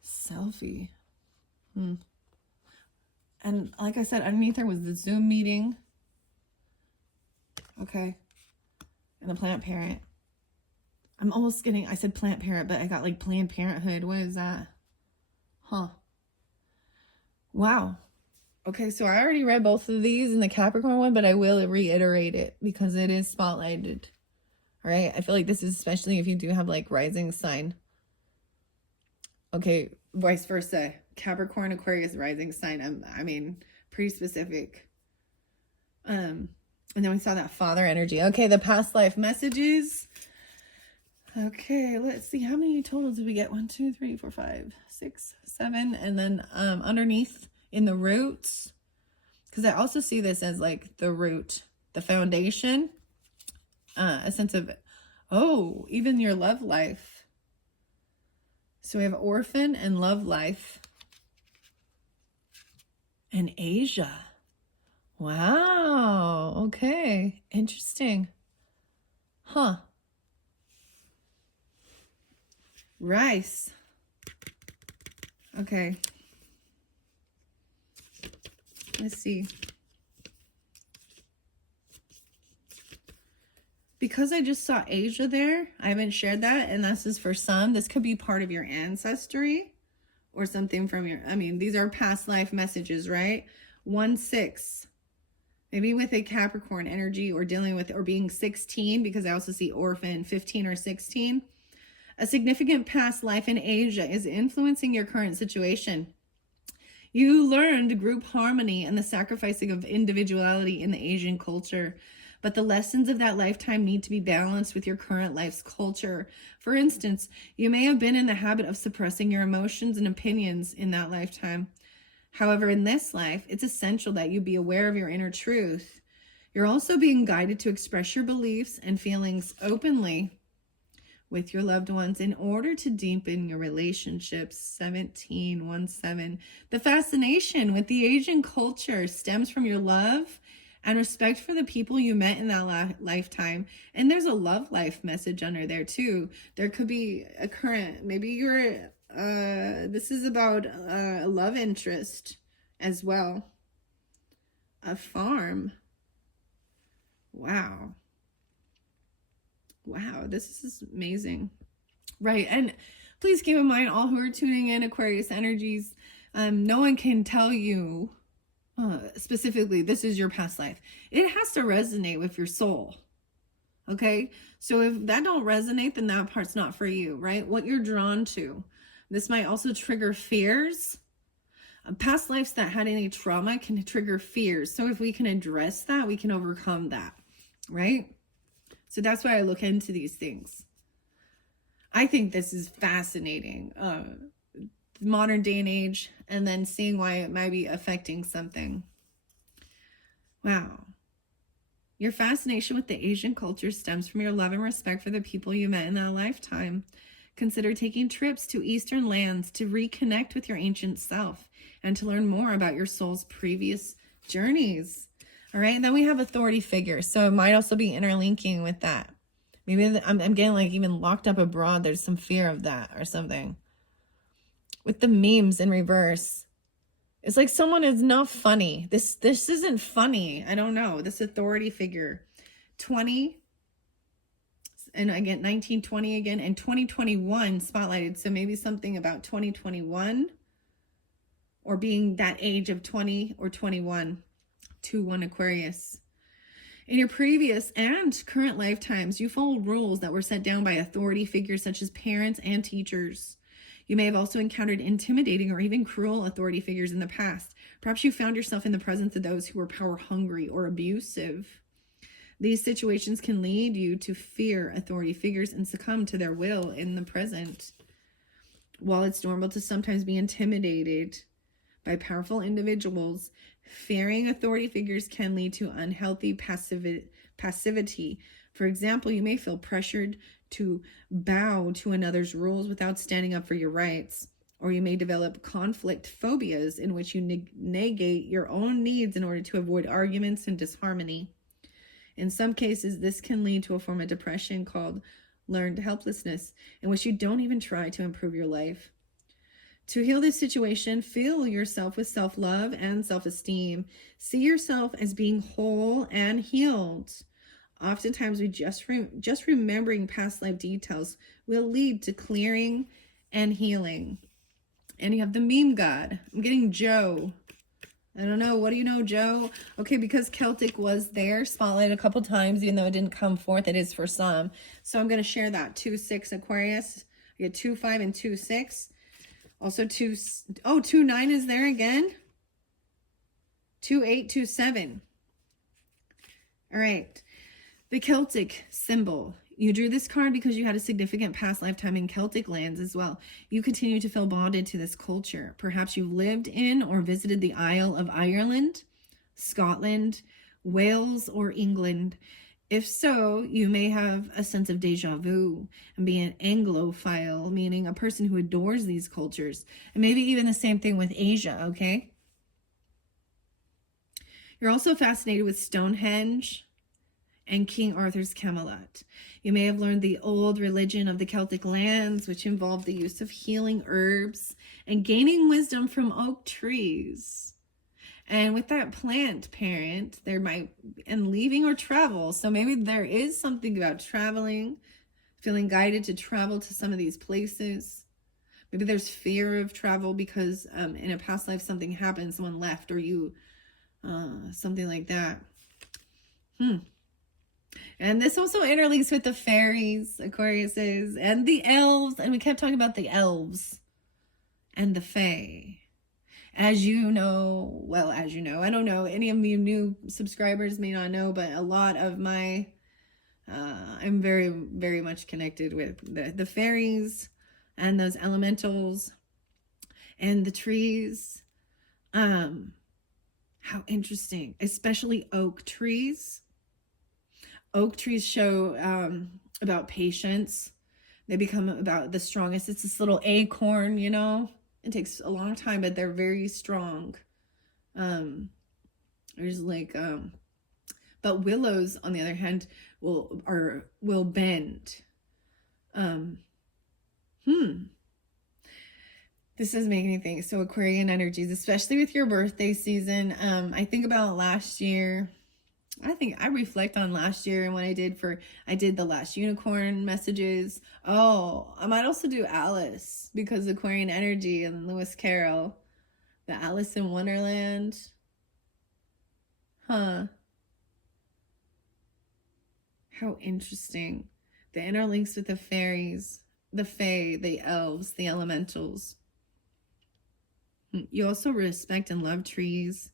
Selfie. And like I said, underneath there was the Zoom meeting. Okay. And the plant parent. I'm almost getting, I said plant parent, but I got like Planned Parenthood. What is that? Huh. Wow. Okay, so I already read both of these in the Capricorn one, but I will reiterate it because it is spotlighted. All right. I feel like this is especially if you do have like rising sign. Okay, vice versa. Capricorn, Aquarius, rising sign. I mean, pretty specific. And then we saw that father energy. Okay, the past life messages. Okay, let's see. How many total did we get? 1, 2, 3, 4, 5, 6, 7. And then underneath in the roots, because I also see this as like the root, the foundation, a sense of, oh, even your love life. So we have orphan and love life. And Asia. Wow. Okay. Interesting. Huh. Rice. Okay. Let's see. Because I just saw Asia there, I haven't shared that, and this is for some. This could be part of your ancestry or something from your, I mean, these are past life messages, right? 1, 6. Maybe with a Capricorn energy or dealing with, or being 16, because I also see orphan, 15 or 16. A significant past life in Asia is influencing your current situation. You learned group harmony and the sacrificing of individuality in the Asian culture, but the lessons of that lifetime need to be balanced with your current life's culture. For instance, you may have been in the habit of suppressing your emotions and opinions in that lifetime. However, in this life, it's essential that you be aware of your inner truth. You're also being guided to express your beliefs and feelings openly with your loved ones in order to deepen your relationships. 1717. The fascination with the Asian culture stems from your love and respect for the people you met in that lifetime. And there's a love life message under there too. There could be a current, maybe you're, this is about a love interest as well. A farm. Wow. Wow, this is amazing. Right, and please keep in mind, all who are tuning in, Aquarius energies, No one can tell you specifically, this is your past life. It has to resonate with your soul. Okay, so if that don't resonate, then that part's not for you, right? What you're drawn to. This might also trigger fears. Past lives that had any trauma can trigger fears. So if we can address that, we can overcome that, right? So that's why I look into these things. I think this is fascinating. Modern day and age, and then seeing why it might be affecting something. Wow. Your fascination with the Asian culture stems from your love and respect for the people you met in that lifetime. Consider taking trips to Eastern lands to reconnect with your ancient self and to learn more about your soul's previous journeys. All right, and then we have authority figures. So it might also be interlinking with that. Maybe I'm getting like even locked up abroad. There's some fear of that or something. With the memes in reverse, it's like someone is not funny. This isn't funny. I don't know. This authority figure. 20, and again, 1920 again, and 2021 spotlighted. So maybe something about 2021 or being that age of 20 or 21, 2-1 Aquarius. In your previous and current lifetimes, you followed rules that were set down by authority figures such as parents and teachers. You may have also encountered intimidating or even cruel authority figures in the past. Perhaps you found yourself in the presence of those who were power hungry or abusive. These situations can lead you to fear authority figures and succumb to their will in the present. While it's normal to sometimes be intimidated by powerful individuals, fearing authority figures can lead to unhealthy passivity. For example, you may feel pressured to bow to another's rules without standing up for your rights, or you may develop conflict phobias in which you negate your own needs in order to avoid arguments and disharmony. In some cases, this can lead to a form of depression called learned helplessness, in which you don't even try to improve your life. To heal this situation, fill yourself with self-love and self-esteem. See yourself as being whole and healed. Oftentimes, we just remembering past life details will lead to clearing and healing. And you have the meme god. I'm getting Joe. I don't know. What do you know, Joe? Okay, because Celtic was there, spotlighted a couple times, even though it didn't come forth. It is for some. So I'm going to share that. 2-6 Aquarius. I get 2-5 and 2-6. Also 2-9 is there again. 2-8, 2-7. All right. The Celtic symbol. You drew this card because you had a significant past lifetime in Celtic lands as well. You continue to feel bonded to this culture. Perhaps you've lived in or visited the Isle of Ireland, Scotland, Wales, or England. If so, you may have a sense of deja vu and be an Anglophile, meaning a person who adores these cultures. And maybe even the same thing with Asia, okay? You're also fascinated with Stonehenge and King Arthur's Camelot. You may have learned the old religion of the Celtic lands, which involved the use of healing herbs and gaining wisdom from oak trees. And with that plant parent, there might, and leaving or travel. So maybe there is something about traveling, feeling guided to travel to some of these places. Maybe there's fear of travel because in a past life something happened, someone left, or you, something like that. And this also interlinks with the fairies, Aquariuses, and the elves. And we kept talking about the elves and the fae. As you know, well, as you know, I don't know, any of you new subscribers may not know, but a lot of my, I'm very, very much connected with the fairies and those elementals and the trees. How interesting, especially oak trees. Oak trees show about patience. They become about the strongest. It's this little acorn, you know. It takes a long time, but they're very strong. There's like, but willows, on the other hand, will bend. This is making me think. So Aquarian energies, especially with your birthday season. I think about last year. I reflect on last year and what I did the last unicorn messages. Oh, I might also do Alice because Aquarian energy and Lewis Carroll. The Alice in Wonderland. Huh. How interesting. The interlinks with the fairies, the fae, the elves, the elementals. You also respect and love trees.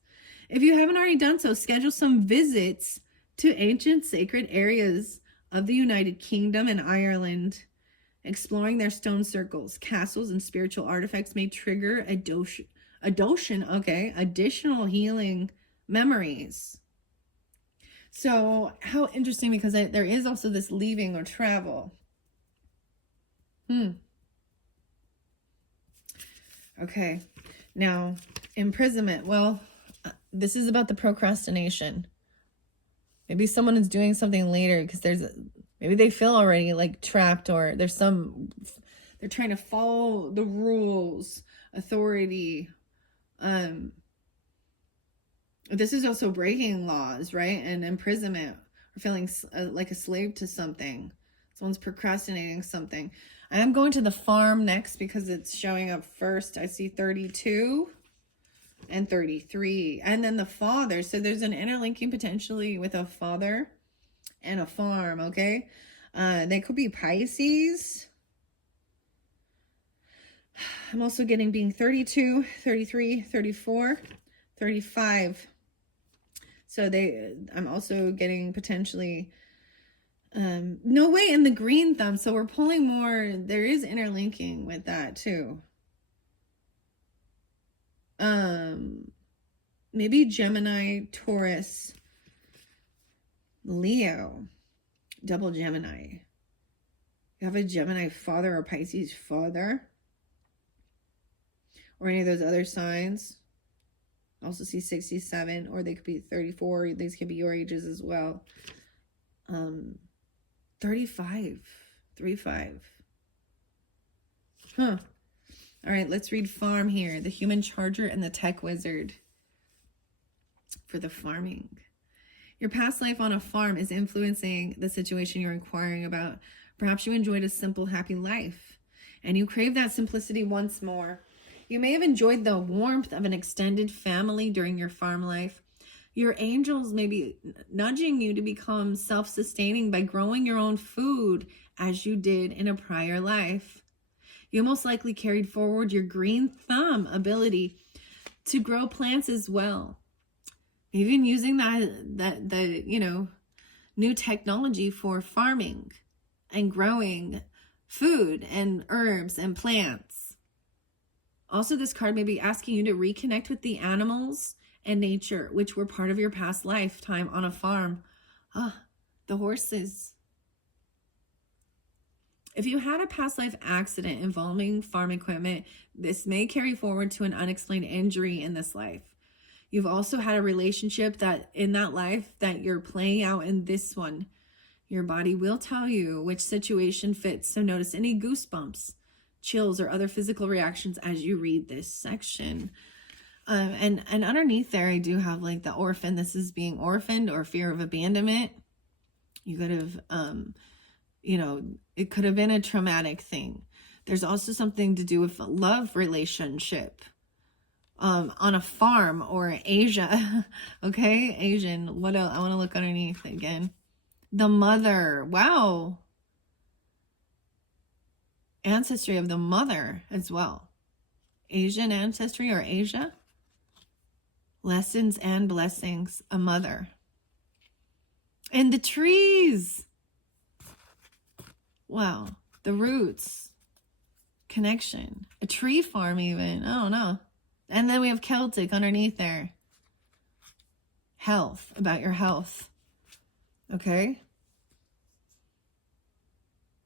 If you haven't already done so, schedule some visits to ancient sacred areas of the United Kingdom and Ireland. Exploring their stone circles, castles, and spiritual artifacts may trigger additional healing memories. So how interesting, because there is also this leaving or travel. Okay. Now, imprisonment. Well, this is about the procrastination. Maybe someone is doing something later because maybe they feel already like trapped, or they're trying to follow the rules, authority. This is also breaking laws, right? And imprisonment, or feeling like a slave to something. Someone's procrastinating something. I am going to the farm next because it's showing up first. I see 32 and 33. And then the father. So there's an interlinking potentially with a father and a farm, okay? They could be Pisces. I'm also getting being 32, 33, 34, 35. So I'm also getting potentially, no way in the green thumb. So we're pulling more. There is interlinking with that too. Maybe Gemini, Taurus, Leo, double Gemini. You have a Gemini father or Pisces father, or any of those other signs. Also see 67, or they could be 34. These could be your ages as well. 35, 35. Huh. All right, let's read farm here. The human charger and the tech wizard for the farming. Your past life on a farm is influencing the situation you're inquiring about. Perhaps you enjoyed a simple, happy life, and you crave that simplicity once more. You may have enjoyed the warmth of an extended family during your farm life. Your angels may be nudging you to become self-sustaining by growing your own food as you did in a prior life. You most likely carried forward your green thumb ability to grow plants as well. Even using the new technology for farming and growing food and herbs and plants. Also, this card may be asking you to reconnect with the animals and nature, which were part of your past lifetime on a farm. The horses. If you had a past life accident involving farm equipment, this may carry forward to an unexplained injury in this life. You've also had a relationship that in that life that you're playing out in this one. Your body will tell you which situation fits. So notice any goosebumps, chills, or other physical reactions as you read this section. And underneath there, I do have like the orphan. This is being orphaned or fear of abandonment. You could have, it could have been a traumatic thing. There's also something to do with a love relationship on a farm or Asia. Okay, Asian. What else? I want to look underneath again. The mother. Wow. Ancestry of the mother as well. Asian ancestry or Asia. Lessons and blessings. A mother. And the trees. Wow. The roots. Connection. A tree farm even. I don't know. And then we have Celtic underneath there. Health. About your health. Okay.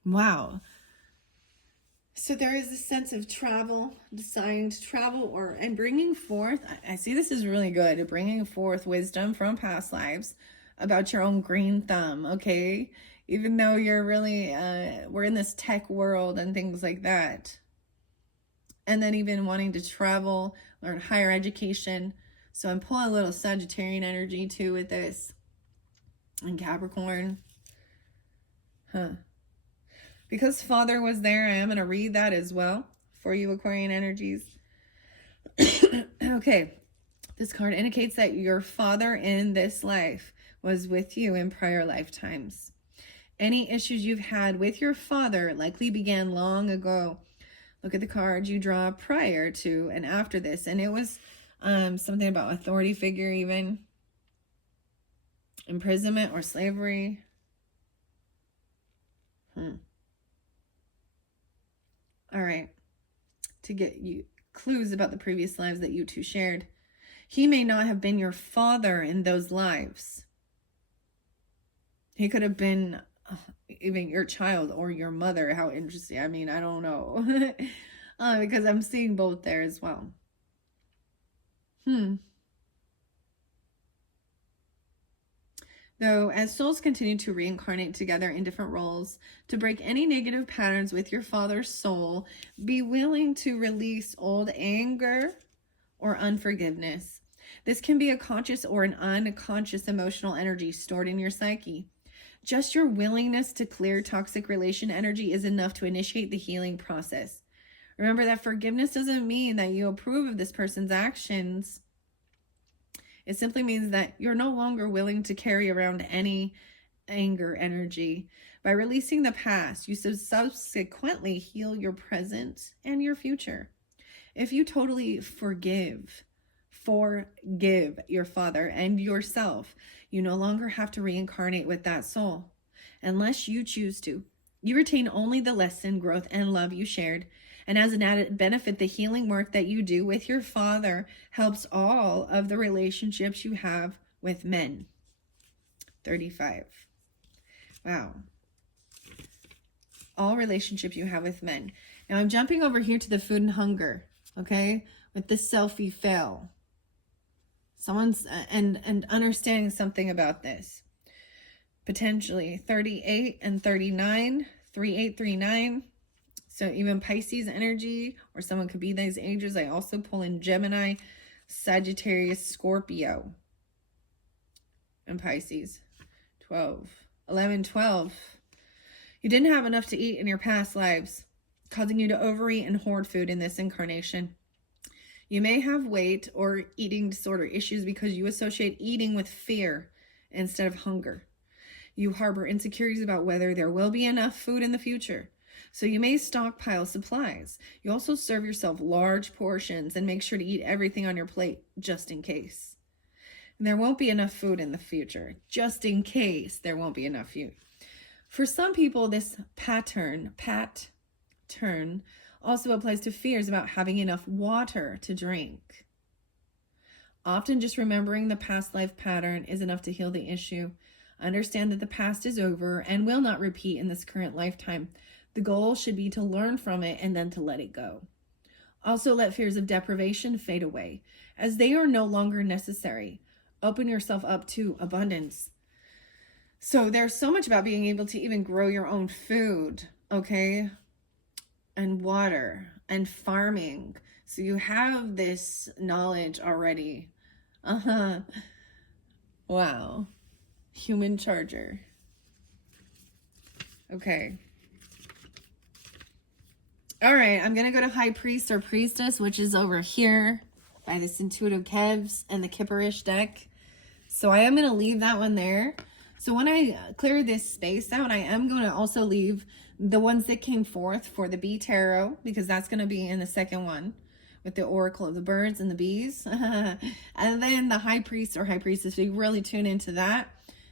Wow. So there is a sense of travel, deciding to travel and bringing forth, I see this is really good, bringing forth wisdom from past lives about your own green thumb, okay? Even though you're really, we're in this tech world and things like that. And then even wanting to travel, learn higher education. So I'm pulling a little Sagittarian energy too with this. And Capricorn. Because Father was there, I am going to read that as well for you, Aquarian energies. Okay, this card indicates that your father in this life was with you in prior lifetimes. Any issues you've had with your father likely began long ago. Look at the cards you draw prior to and after this. And it was something about authority figure, even imprisonment or slavery. All right. To get you clues about the previous lives that you two shared. He may not have been your father in those lives. He could have been even your child or your mother. How interesting. I mean, I don't know. Because I'm seeing both there as well. Though, as souls continue to reincarnate together in different roles, to break any negative patterns with your father's soul, be willing to release old anger or unforgiveness. This can be a conscious or an unconscious emotional energy stored in your psyche. Just your willingness to clear toxic relation energy is enough to initiate the healing process. Remember that forgiveness doesn't mean that you approve of this person's actions. It simply means that you're no longer willing to carry around any anger energy. By releasing the past, you subsequently heal your present and your future. If you totally forgive your father and yourself, you no longer have to reincarnate with that soul. Unless you choose to. You retain only the lesson, growth, and love you shared. And as an added benefit, the healing work that you do with your father helps all of the relationships you have with men. 35. Wow. All relationships you have with men. Now I'm jumping over here to the food and hunger, okay? With the selfie fail. Someone's, and understanding something about this. Potentially 38 and 39, 3839. So even Pisces energy, or someone could be these ages. I also pull in Gemini, Sagittarius, Scorpio, and Pisces. 12, 11, 12. You didn't have enough to eat in your past lives, causing you to overeat and hoard food in this incarnation. You may have weight or eating disorder issues because you associate eating with fear instead of hunger. You harbor insecurities about whether there will be enough food in the future. So you may stockpile supplies. You also serve yourself large portions and make sure to eat everything on your plate just in case. And there won't be enough food in the future, just in case there won't be enough food. For some people, this pattern also applies to fears about having enough water to drink. Often just remembering the past life pattern is enough to heal the issue. Understand that the past is over and will not repeat in this current lifetime. The goal should be to learn from it and then to let it go. Also, let fears of deprivation fade away, as they are no longer necessary. Open yourself up to abundance. So there's so much about being able to even grow your own food, okay? And water and farming. So you have this knowledge already. Wow. Human charger. Okay. All right, I'm going to go to High Priest or Priestess, which is over here by this Intuitive Kevs and the Kipperish deck. So I am going to leave that one there. So when I clear this space out, I am going to also leave the ones that came forth for the Bee Tarot, because that's going to be in the second one with the Oracle of the Birds and the Bees. And then the High Priest or High Priestess, if you really tune into that,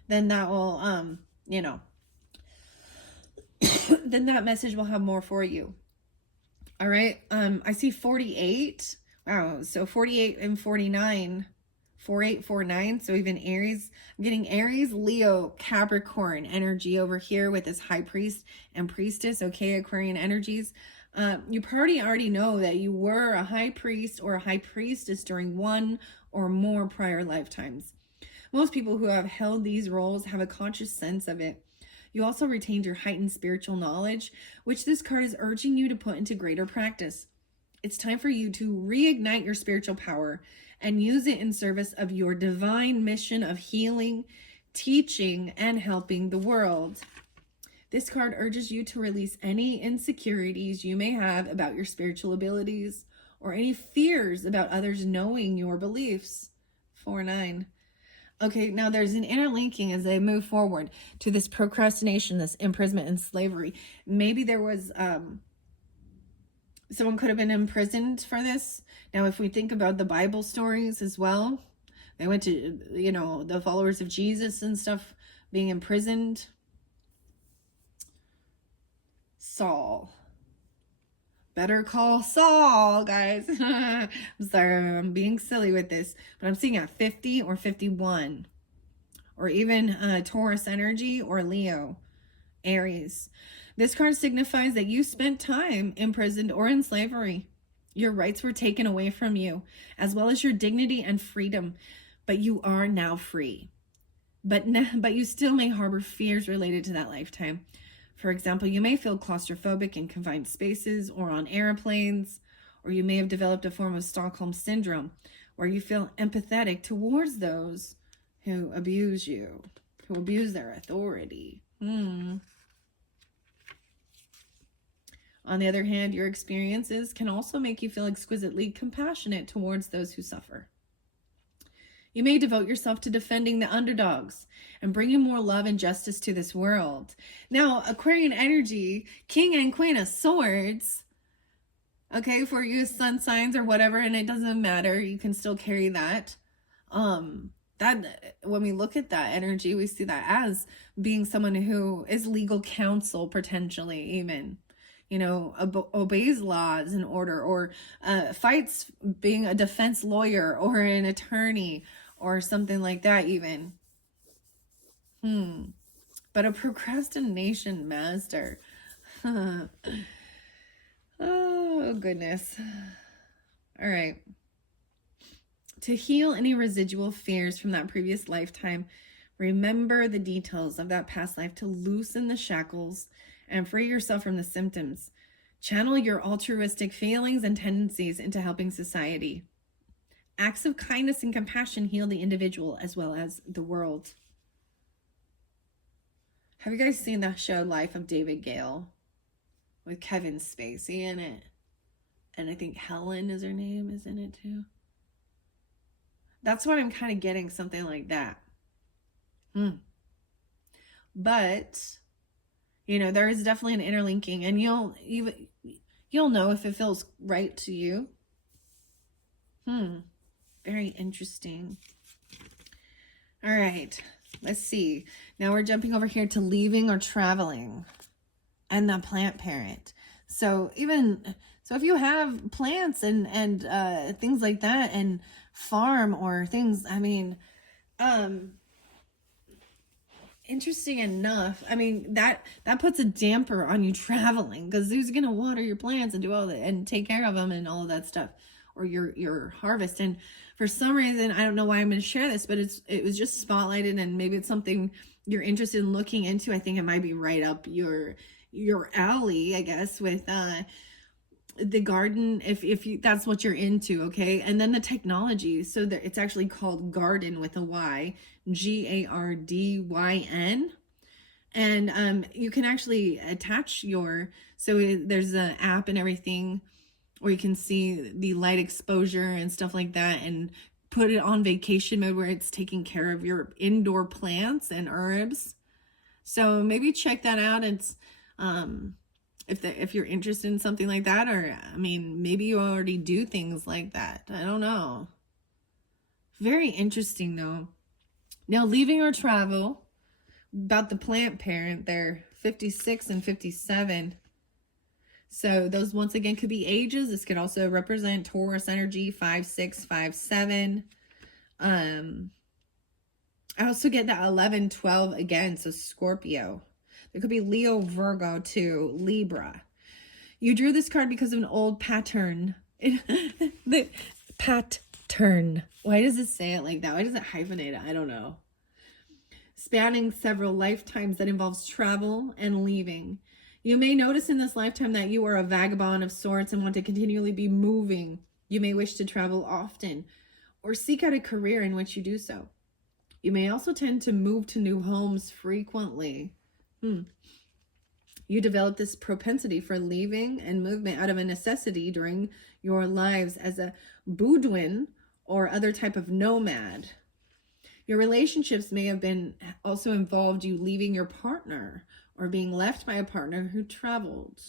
then that will, then that message will have more for you. All right. I see 48. Wow. So 48 and 49, 4849. So even Aries, I'm getting Aries, Leo, Capricorn energy over here with this High Priest and Priestess. Okay. Aquarian energies. You probably already know that you were a High Priest or a High Priestess during one or more prior lifetimes. Most people who have held these roles have a conscious sense of it. You also retained your heightened spiritual knowledge, which this card is urging you to put into greater practice. It's time for you to reignite your spiritual power and use it in service of your divine mission of healing, teaching, and helping the world. This card urges you to release any insecurities you may have about your spiritual abilities or any fears about others knowing your beliefs. 4-9. Okay, now there's an interlinking as they move forward to this procrastination, this imprisonment and slavery. Maybe there was someone could have been imprisoned for this. Now, if we think about the Bible stories as well, they went to, the followers of Jesus and stuff being imprisoned. Saul. Better call Saul, guys. I'm sorry, I'm being silly with this, but I'm seeing a 50 or 51, or even Taurus energy or Leo, Aries. This card signifies that you spent time imprisoned or in slavery. Your rights were taken away from you, as well as your dignity and freedom, but you are now free. But you still may harbor fears related to that lifetime. For example, you may feel claustrophobic in confined spaces or on airplanes, or you may have developed a form of Stockholm syndrome, where you feel empathetic towards those who abuse you, who abuse their authority. On the other hand, your experiences can also make you feel exquisitely compassionate towards those who suffer. You may devote yourself to defending the underdogs and bringing more love and justice to this world. Now, Aquarian energy, King and Queen of Swords, okay, for you sun signs or whatever, and it doesn't matter, you can still carry that. That when we look at that energy, we see that as being someone who is legal counsel, potentially even, obeys laws and order, or fights, being a defense lawyer or an attorney or something like that even. But a procrastination master. Oh, goodness. All right. To heal any residual fears from that previous lifetime, remember the details of that past life to loosen the shackles and free yourself from the symptoms. Channel your altruistic feelings and tendencies into helping society. Acts of kindness and compassion heal the individual as well as the world. Have you guys seen that show Life of David Gale with Kevin Spacey in it? And I think Helen is her name, is in it too. That's what I'm kind of getting, something like that. But there is definitely an interlinking, and you'll know if it feels right to you. Very interesting. All right, let's see. Now we're jumping over here to leaving or traveling and the plant parent. So if you have plants and things like that, and farm or things, interesting enough, that puts a damper on you traveling, because who's gonna water your plants and do all that and take care of them and all of that stuff, or your harvest. And for some reason, I don't know why I'm going to share this, but it was just spotlighted, and maybe it's something you're interested in looking into. I think it might be right up your alley, I guess, with the garden, if you, that's what you're into. Okay. And then the technology, so that it's actually called Garden with a Y, GARDYN. And you can actually attach there's an app and everything where you can see the light exposure and stuff like that, and put it on vacation mode where it's taking care of your indoor plants and herbs. So maybe check that out. It's if you're interested in something like that, or maybe you already do things like that. I don't know. Very interesting though. Now, leaving or travel, about the plant parent there, 56 and 57. So those once again could be ages. This could also represent Taurus energy, 5, 6, 5, 7. I also get that 11, 12 again, so Scorpio. There could be Leo, Virgo too, Libra. You drew this card because of an old pattern. The pattern. Why does it say it like that? Why does it hyphenate it? I don't know. Spanning several lifetimes that involves travel and leaving. You may notice in this lifetime that you are a vagabond of sorts and want to continually be moving. You may wish to travel often or seek out a career in which you do so. You may also tend to move to new homes frequently. You develop this propensity for leaving and movement out of a necessity during your lives as a Bedouin or other type of nomad. Your relationships may have been also involved you leaving your partner or being left by a partner who traveled.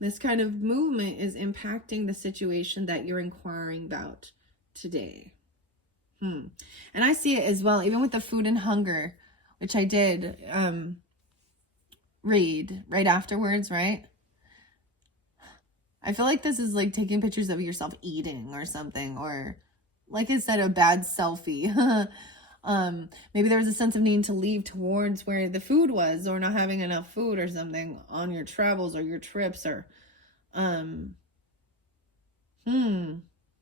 This kind of movement is impacting the situation that you're inquiring about today. And I see it as well, even with the food and hunger, which I did read right afterwards, right? I feel like this is like taking pictures of yourself eating or something, or like I said, a bad selfie. Maybe there was a sense of needing to leave towards where the food was, or not having enough food or something on your travels or your trips, or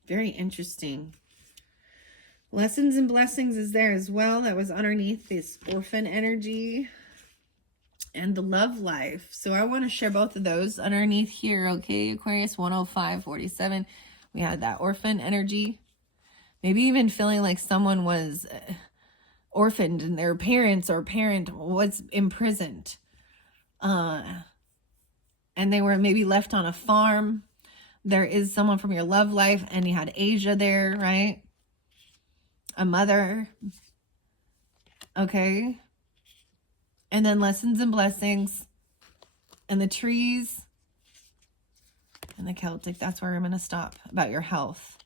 very interesting. Lessons and blessings is there as well. That was underneath this orphan energy and the love life. So I want to share both of those underneath here. Okay, Aquarius 10547. We had that orphan energy. Maybe even feeling like someone was orphaned and their parents or parent was imprisoned. And they were maybe left on a farm. There is someone from your love life, and you had Asia there, right? A mother. Okay. And then lessons and blessings. And the trees. And the Celtic. That's where I'm going to stop. About your health.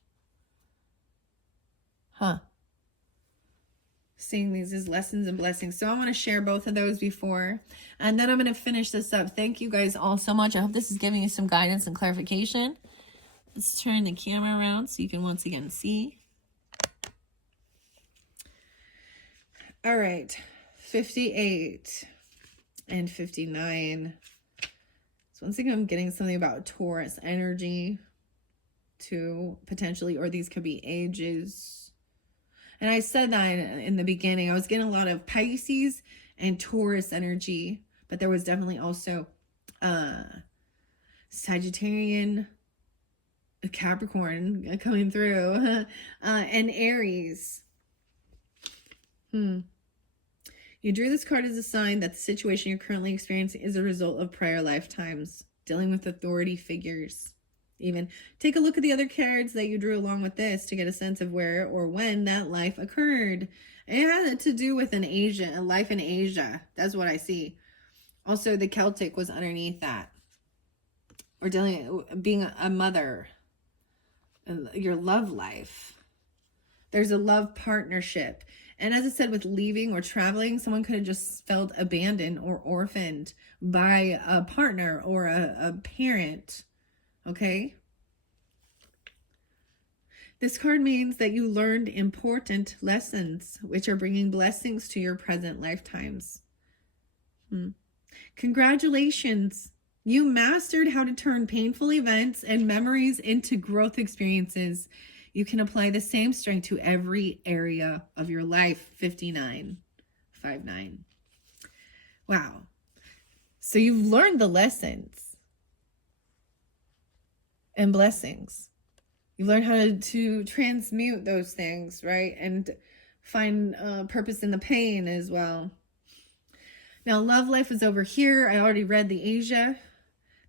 Seeing these as lessons and blessings. So I want to share both of those before. And then I'm going to finish this up. Thank you guys all so much. I hope this is giving you some guidance and clarification. Let's turn the camera around so you can once again see. All right. 58 and 59. So once again, I'm getting something about Taurus energy too, potentially, or these could be ages. And I said that in the beginning. I was getting a lot of Pisces and Taurus energy, but there was definitely also Sagittarian, Capricorn coming through, and Aries. You drew this card as a sign that the situation you're currently experiencing is a result of prior lifetimes, dealing with authority figures. Even take a look at the other cards that you drew along with this to get a sense of where or when that life occurred. It had to do with a life in Asia. That's what I see. Also, the Celtic was underneath that. Or being a mother. Your love life. There's a love partnership. And as I said, with leaving or traveling, someone could have just felt abandoned or orphaned by a partner or a parent. Okay? This card means that you learned important lessons, which are bringing blessings to your present lifetimes. Congratulations. You mastered how to turn painful events and memories into growth experiences. You can apply the same strength to every area of your life. 59. Wow. So you've learned the lessons and blessings. You've learned how to transmute those things, right? And find purpose in the pain as well. Now, love life is over here. I already read the Asia.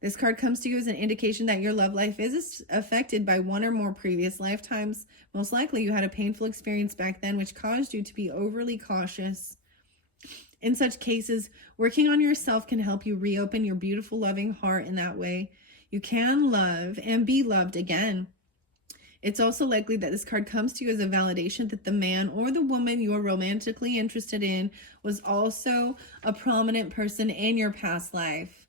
This card comes to you as an indication that your love life is affected by one or more previous lifetimes. Most likely you had a painful experience back then which caused you to be overly cautious. In such cases, working on yourself can help you reopen your beautiful, loving heart in that way. You can love and be loved again. It's also likely that this card comes to you as a validation that the man or the woman you're romantically interested in was also a prominent person in your past life.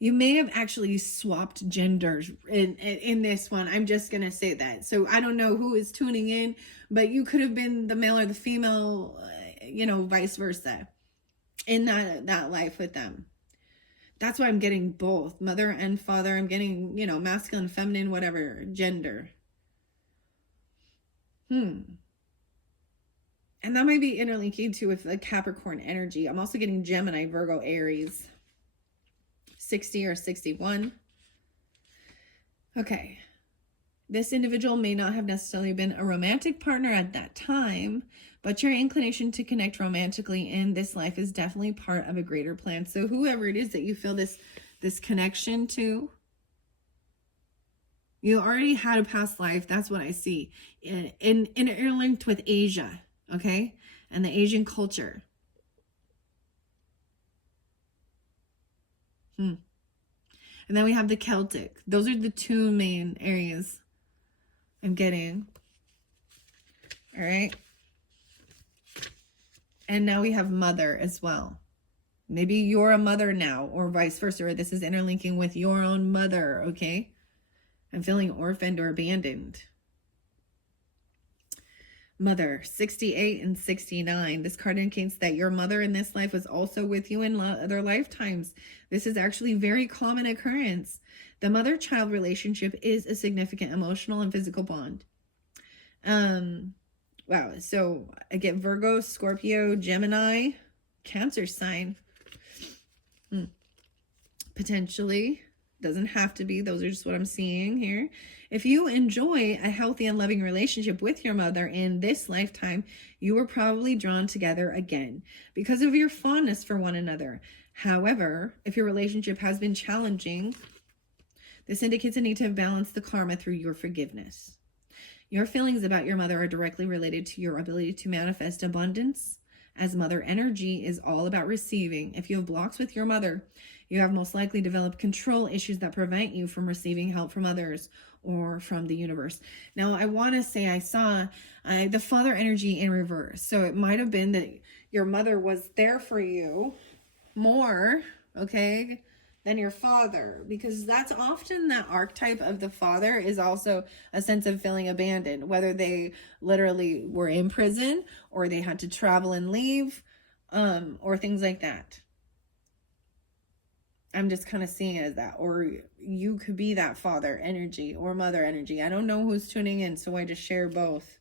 You may have actually swapped genders in this one. I'm just going to say that. So I don't know who is tuning in, but you could have been the male or the female, vice versa in that life with them. That's why I'm getting both mother and father. I'm getting, masculine, feminine, whatever gender. And that might be interlinking too with the Capricorn energy. I'm also getting Gemini, Virgo, Aries. 60 or 61. Okay. This individual may not have necessarily been a romantic partner at that time, but your inclination to connect romantically in this life is definitely part of a greater plan. So whoever it is that you feel this connection to, you already had a past life. That's what I see. Interlinked with Asia, okay? And the Asian culture. And then we have the Celtic. Those are the two main areas I'm getting. All right. And now we have mother as well. Maybe you're a mother now, or vice versa, or this is interlinking with your own mother, okay? I'm feeling orphaned or abandoned. Mother, 68 and 69. This card indicates that your mother in this life was also with you in other lifetimes. This is actually a very common occurrence. The mother-child relationship is a significant emotional and physical bond. Wow, so I get Virgo, Scorpio, Gemini, Cancer sign. Potentially. Doesn't have to be. Those are just what I'm seeing here. If you enjoy a healthy and loving relationship with your mother in this lifetime, you were probably drawn together again because of your fondness for one another. However, if your relationship has been challenging, this indicates a need to balance the karma through your forgiveness. Your feelings about your mother are directly related to your ability to manifest abundance, as mother energy is all about receiving. If you have blocks with your mother, you have most likely developed control issues that prevent you from receiving help from others or from the universe. Now, I want to say I saw the father energy in reverse. So it might have been that your mother was there for you more, okay, than your father, because that's often that archetype of the father is also a sense of feeling abandoned, whether they literally were in prison or they had to travel and leave, or things like that. I'm just kind of seeing it as that, or you could be that father energy or mother energy. I don't know who's tuning in, so I just share both.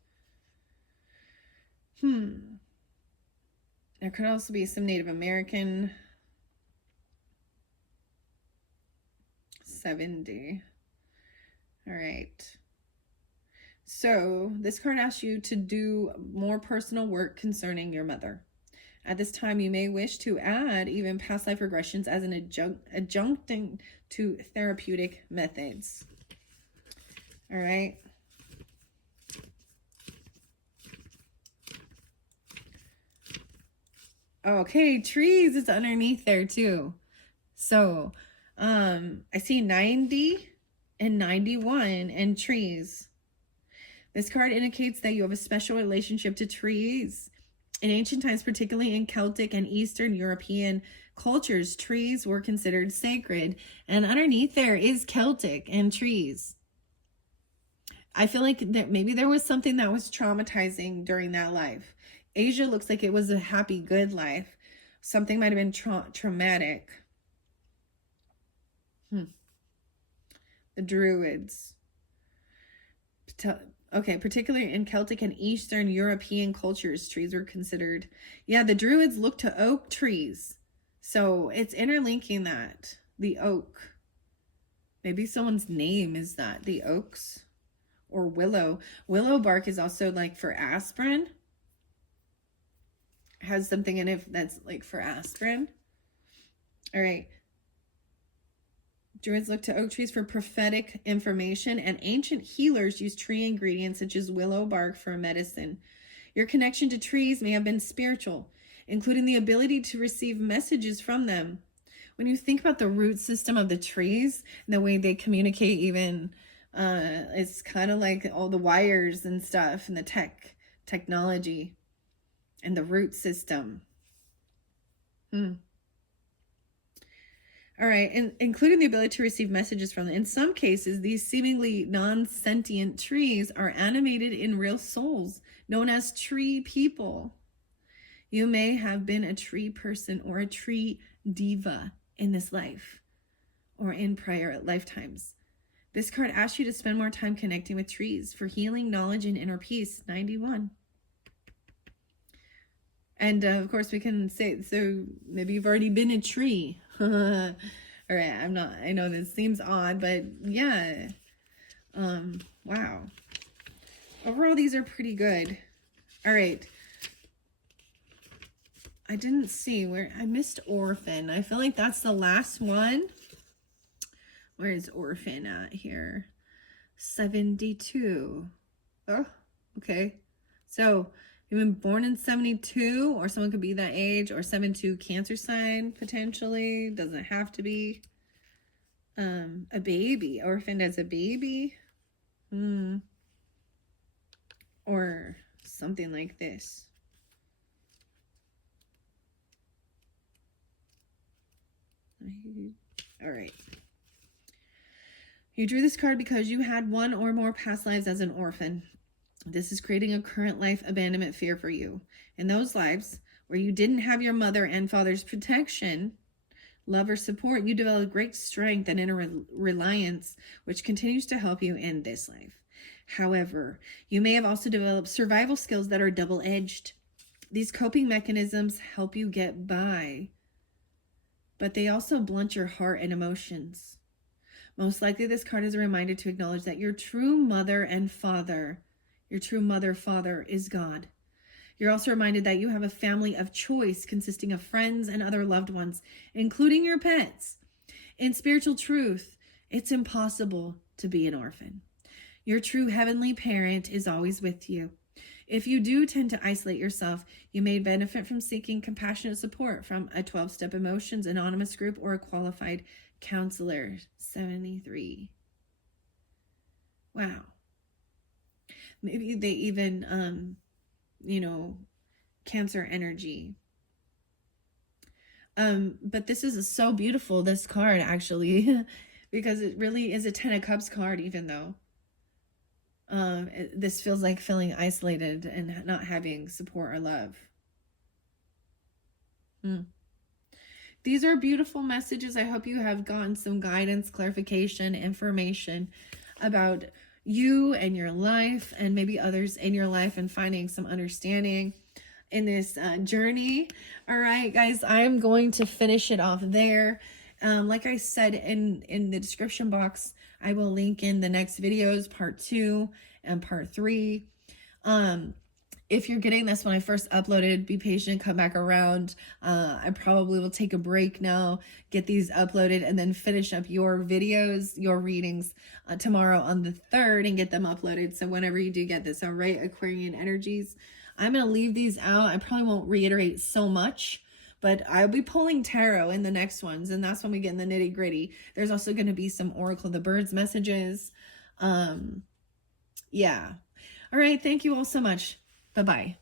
There could also be some Native American. 70. All right. So this card asks you to do more personal work concerning your mother. At this time, you may wish to add even past life regressions as an adjuncting to therapeutic methods. All right. Okay, trees is underneath there too. So, I see 90 and 91 and trees. This card indicates that you have a special relationship to trees. In ancient times, particularly in Celtic and Eastern European cultures, trees were considered sacred. And underneath there is Celtic and trees. I feel like that maybe there was something that was traumatizing during that life. Asia looks like it was a happy, good life. Something might have been traumatic. The Druids. Okay, particularly in Celtic and Eastern European cultures, trees were considered. Yeah, the Druids looked to oak trees. So it's interlinking that. The oak. Maybe someone's name is that. The oaks. Or willow. Willow bark is also like for aspirin. Has something in it that's like for aspirin. All right. Druids look to oak trees for prophetic information, and ancient healers use tree ingredients such as willow bark for medicine. Your connection to trees may have been spiritual, including the ability to receive messages from them. When you think about the root system of the trees, and the way they communicate even, it's kind of like all the wires and stuff and the technology and the root system. All right, and including the ability to receive messages from them. In some cases, these seemingly non-sentient trees are animated in real souls, known as tree people. You may have been a tree person or a tree diva in this life or in prior lifetimes. This card asks you to spend more time connecting with trees for healing, knowledge, and inner peace. 91. And of course, we can say, so maybe you've already been a tree. All right, I know this seems odd, but yeah, Wow. Overall, these are pretty good. All right. I didn't see where I missed orphan. I feel like that's the last one. Where is orphan at here? 72. Oh, okay. So you've been born in 72, or someone could be that age, or 72 Cancer sign potentially. Doesn't have to be. A baby, orphaned as a baby. Or something like this. All right. You drew this card because you had one or more past lives as an orphan. This is creating a current life abandonment fear for you. In those lives where you didn't have your mother and father's protection, love, or support, you develop great strength and inner reliance, which continues to help you in this life. However, you may have also developed survival skills that are double-edged. These coping mechanisms help you get by, but they also blunt your heart and emotions. Most likely, this card is a reminder to acknowledge that your true mother and father, your true father is God. You're also reminded that you have a family of choice consisting of friends and other loved ones, including your pets. In spiritual truth, it's impossible to be an orphan. Your true heavenly parent is always with you. If you do tend to isolate yourself, you may benefit from seeking compassionate support from a 12-step emotions anonymous group or a qualified counselor. 73. Wow. Maybe they even, Cancer energy. But this is so beautiful, this card, actually, because it really is a 10 of Cups card, even though this feels like feeling isolated and not having support or love. These are beautiful messages. I hope you have gotten some guidance, clarification, information about you and your life, and maybe others in your life, and finding some understanding in this journey. All right, guys, I'm going to finish it off there. Like I said in the description box, I will link in the next videos, part 2 and part 3. If you're getting this when I first uploaded, be patient, come back around. I probably will take a break now, get these uploaded, and then finish up your videos, your readings tomorrow on the 3rd, and get them uploaded. So whenever you do get this, all right, Aquarian energies, I'm going to leave these out. I probably won't reiterate so much, but I'll be pulling tarot in the next ones, and that's when we get in the nitty gritty. There's also going to be some Oracle of the Birds messages. Yeah. All right. Thank you all so much. Bye-bye.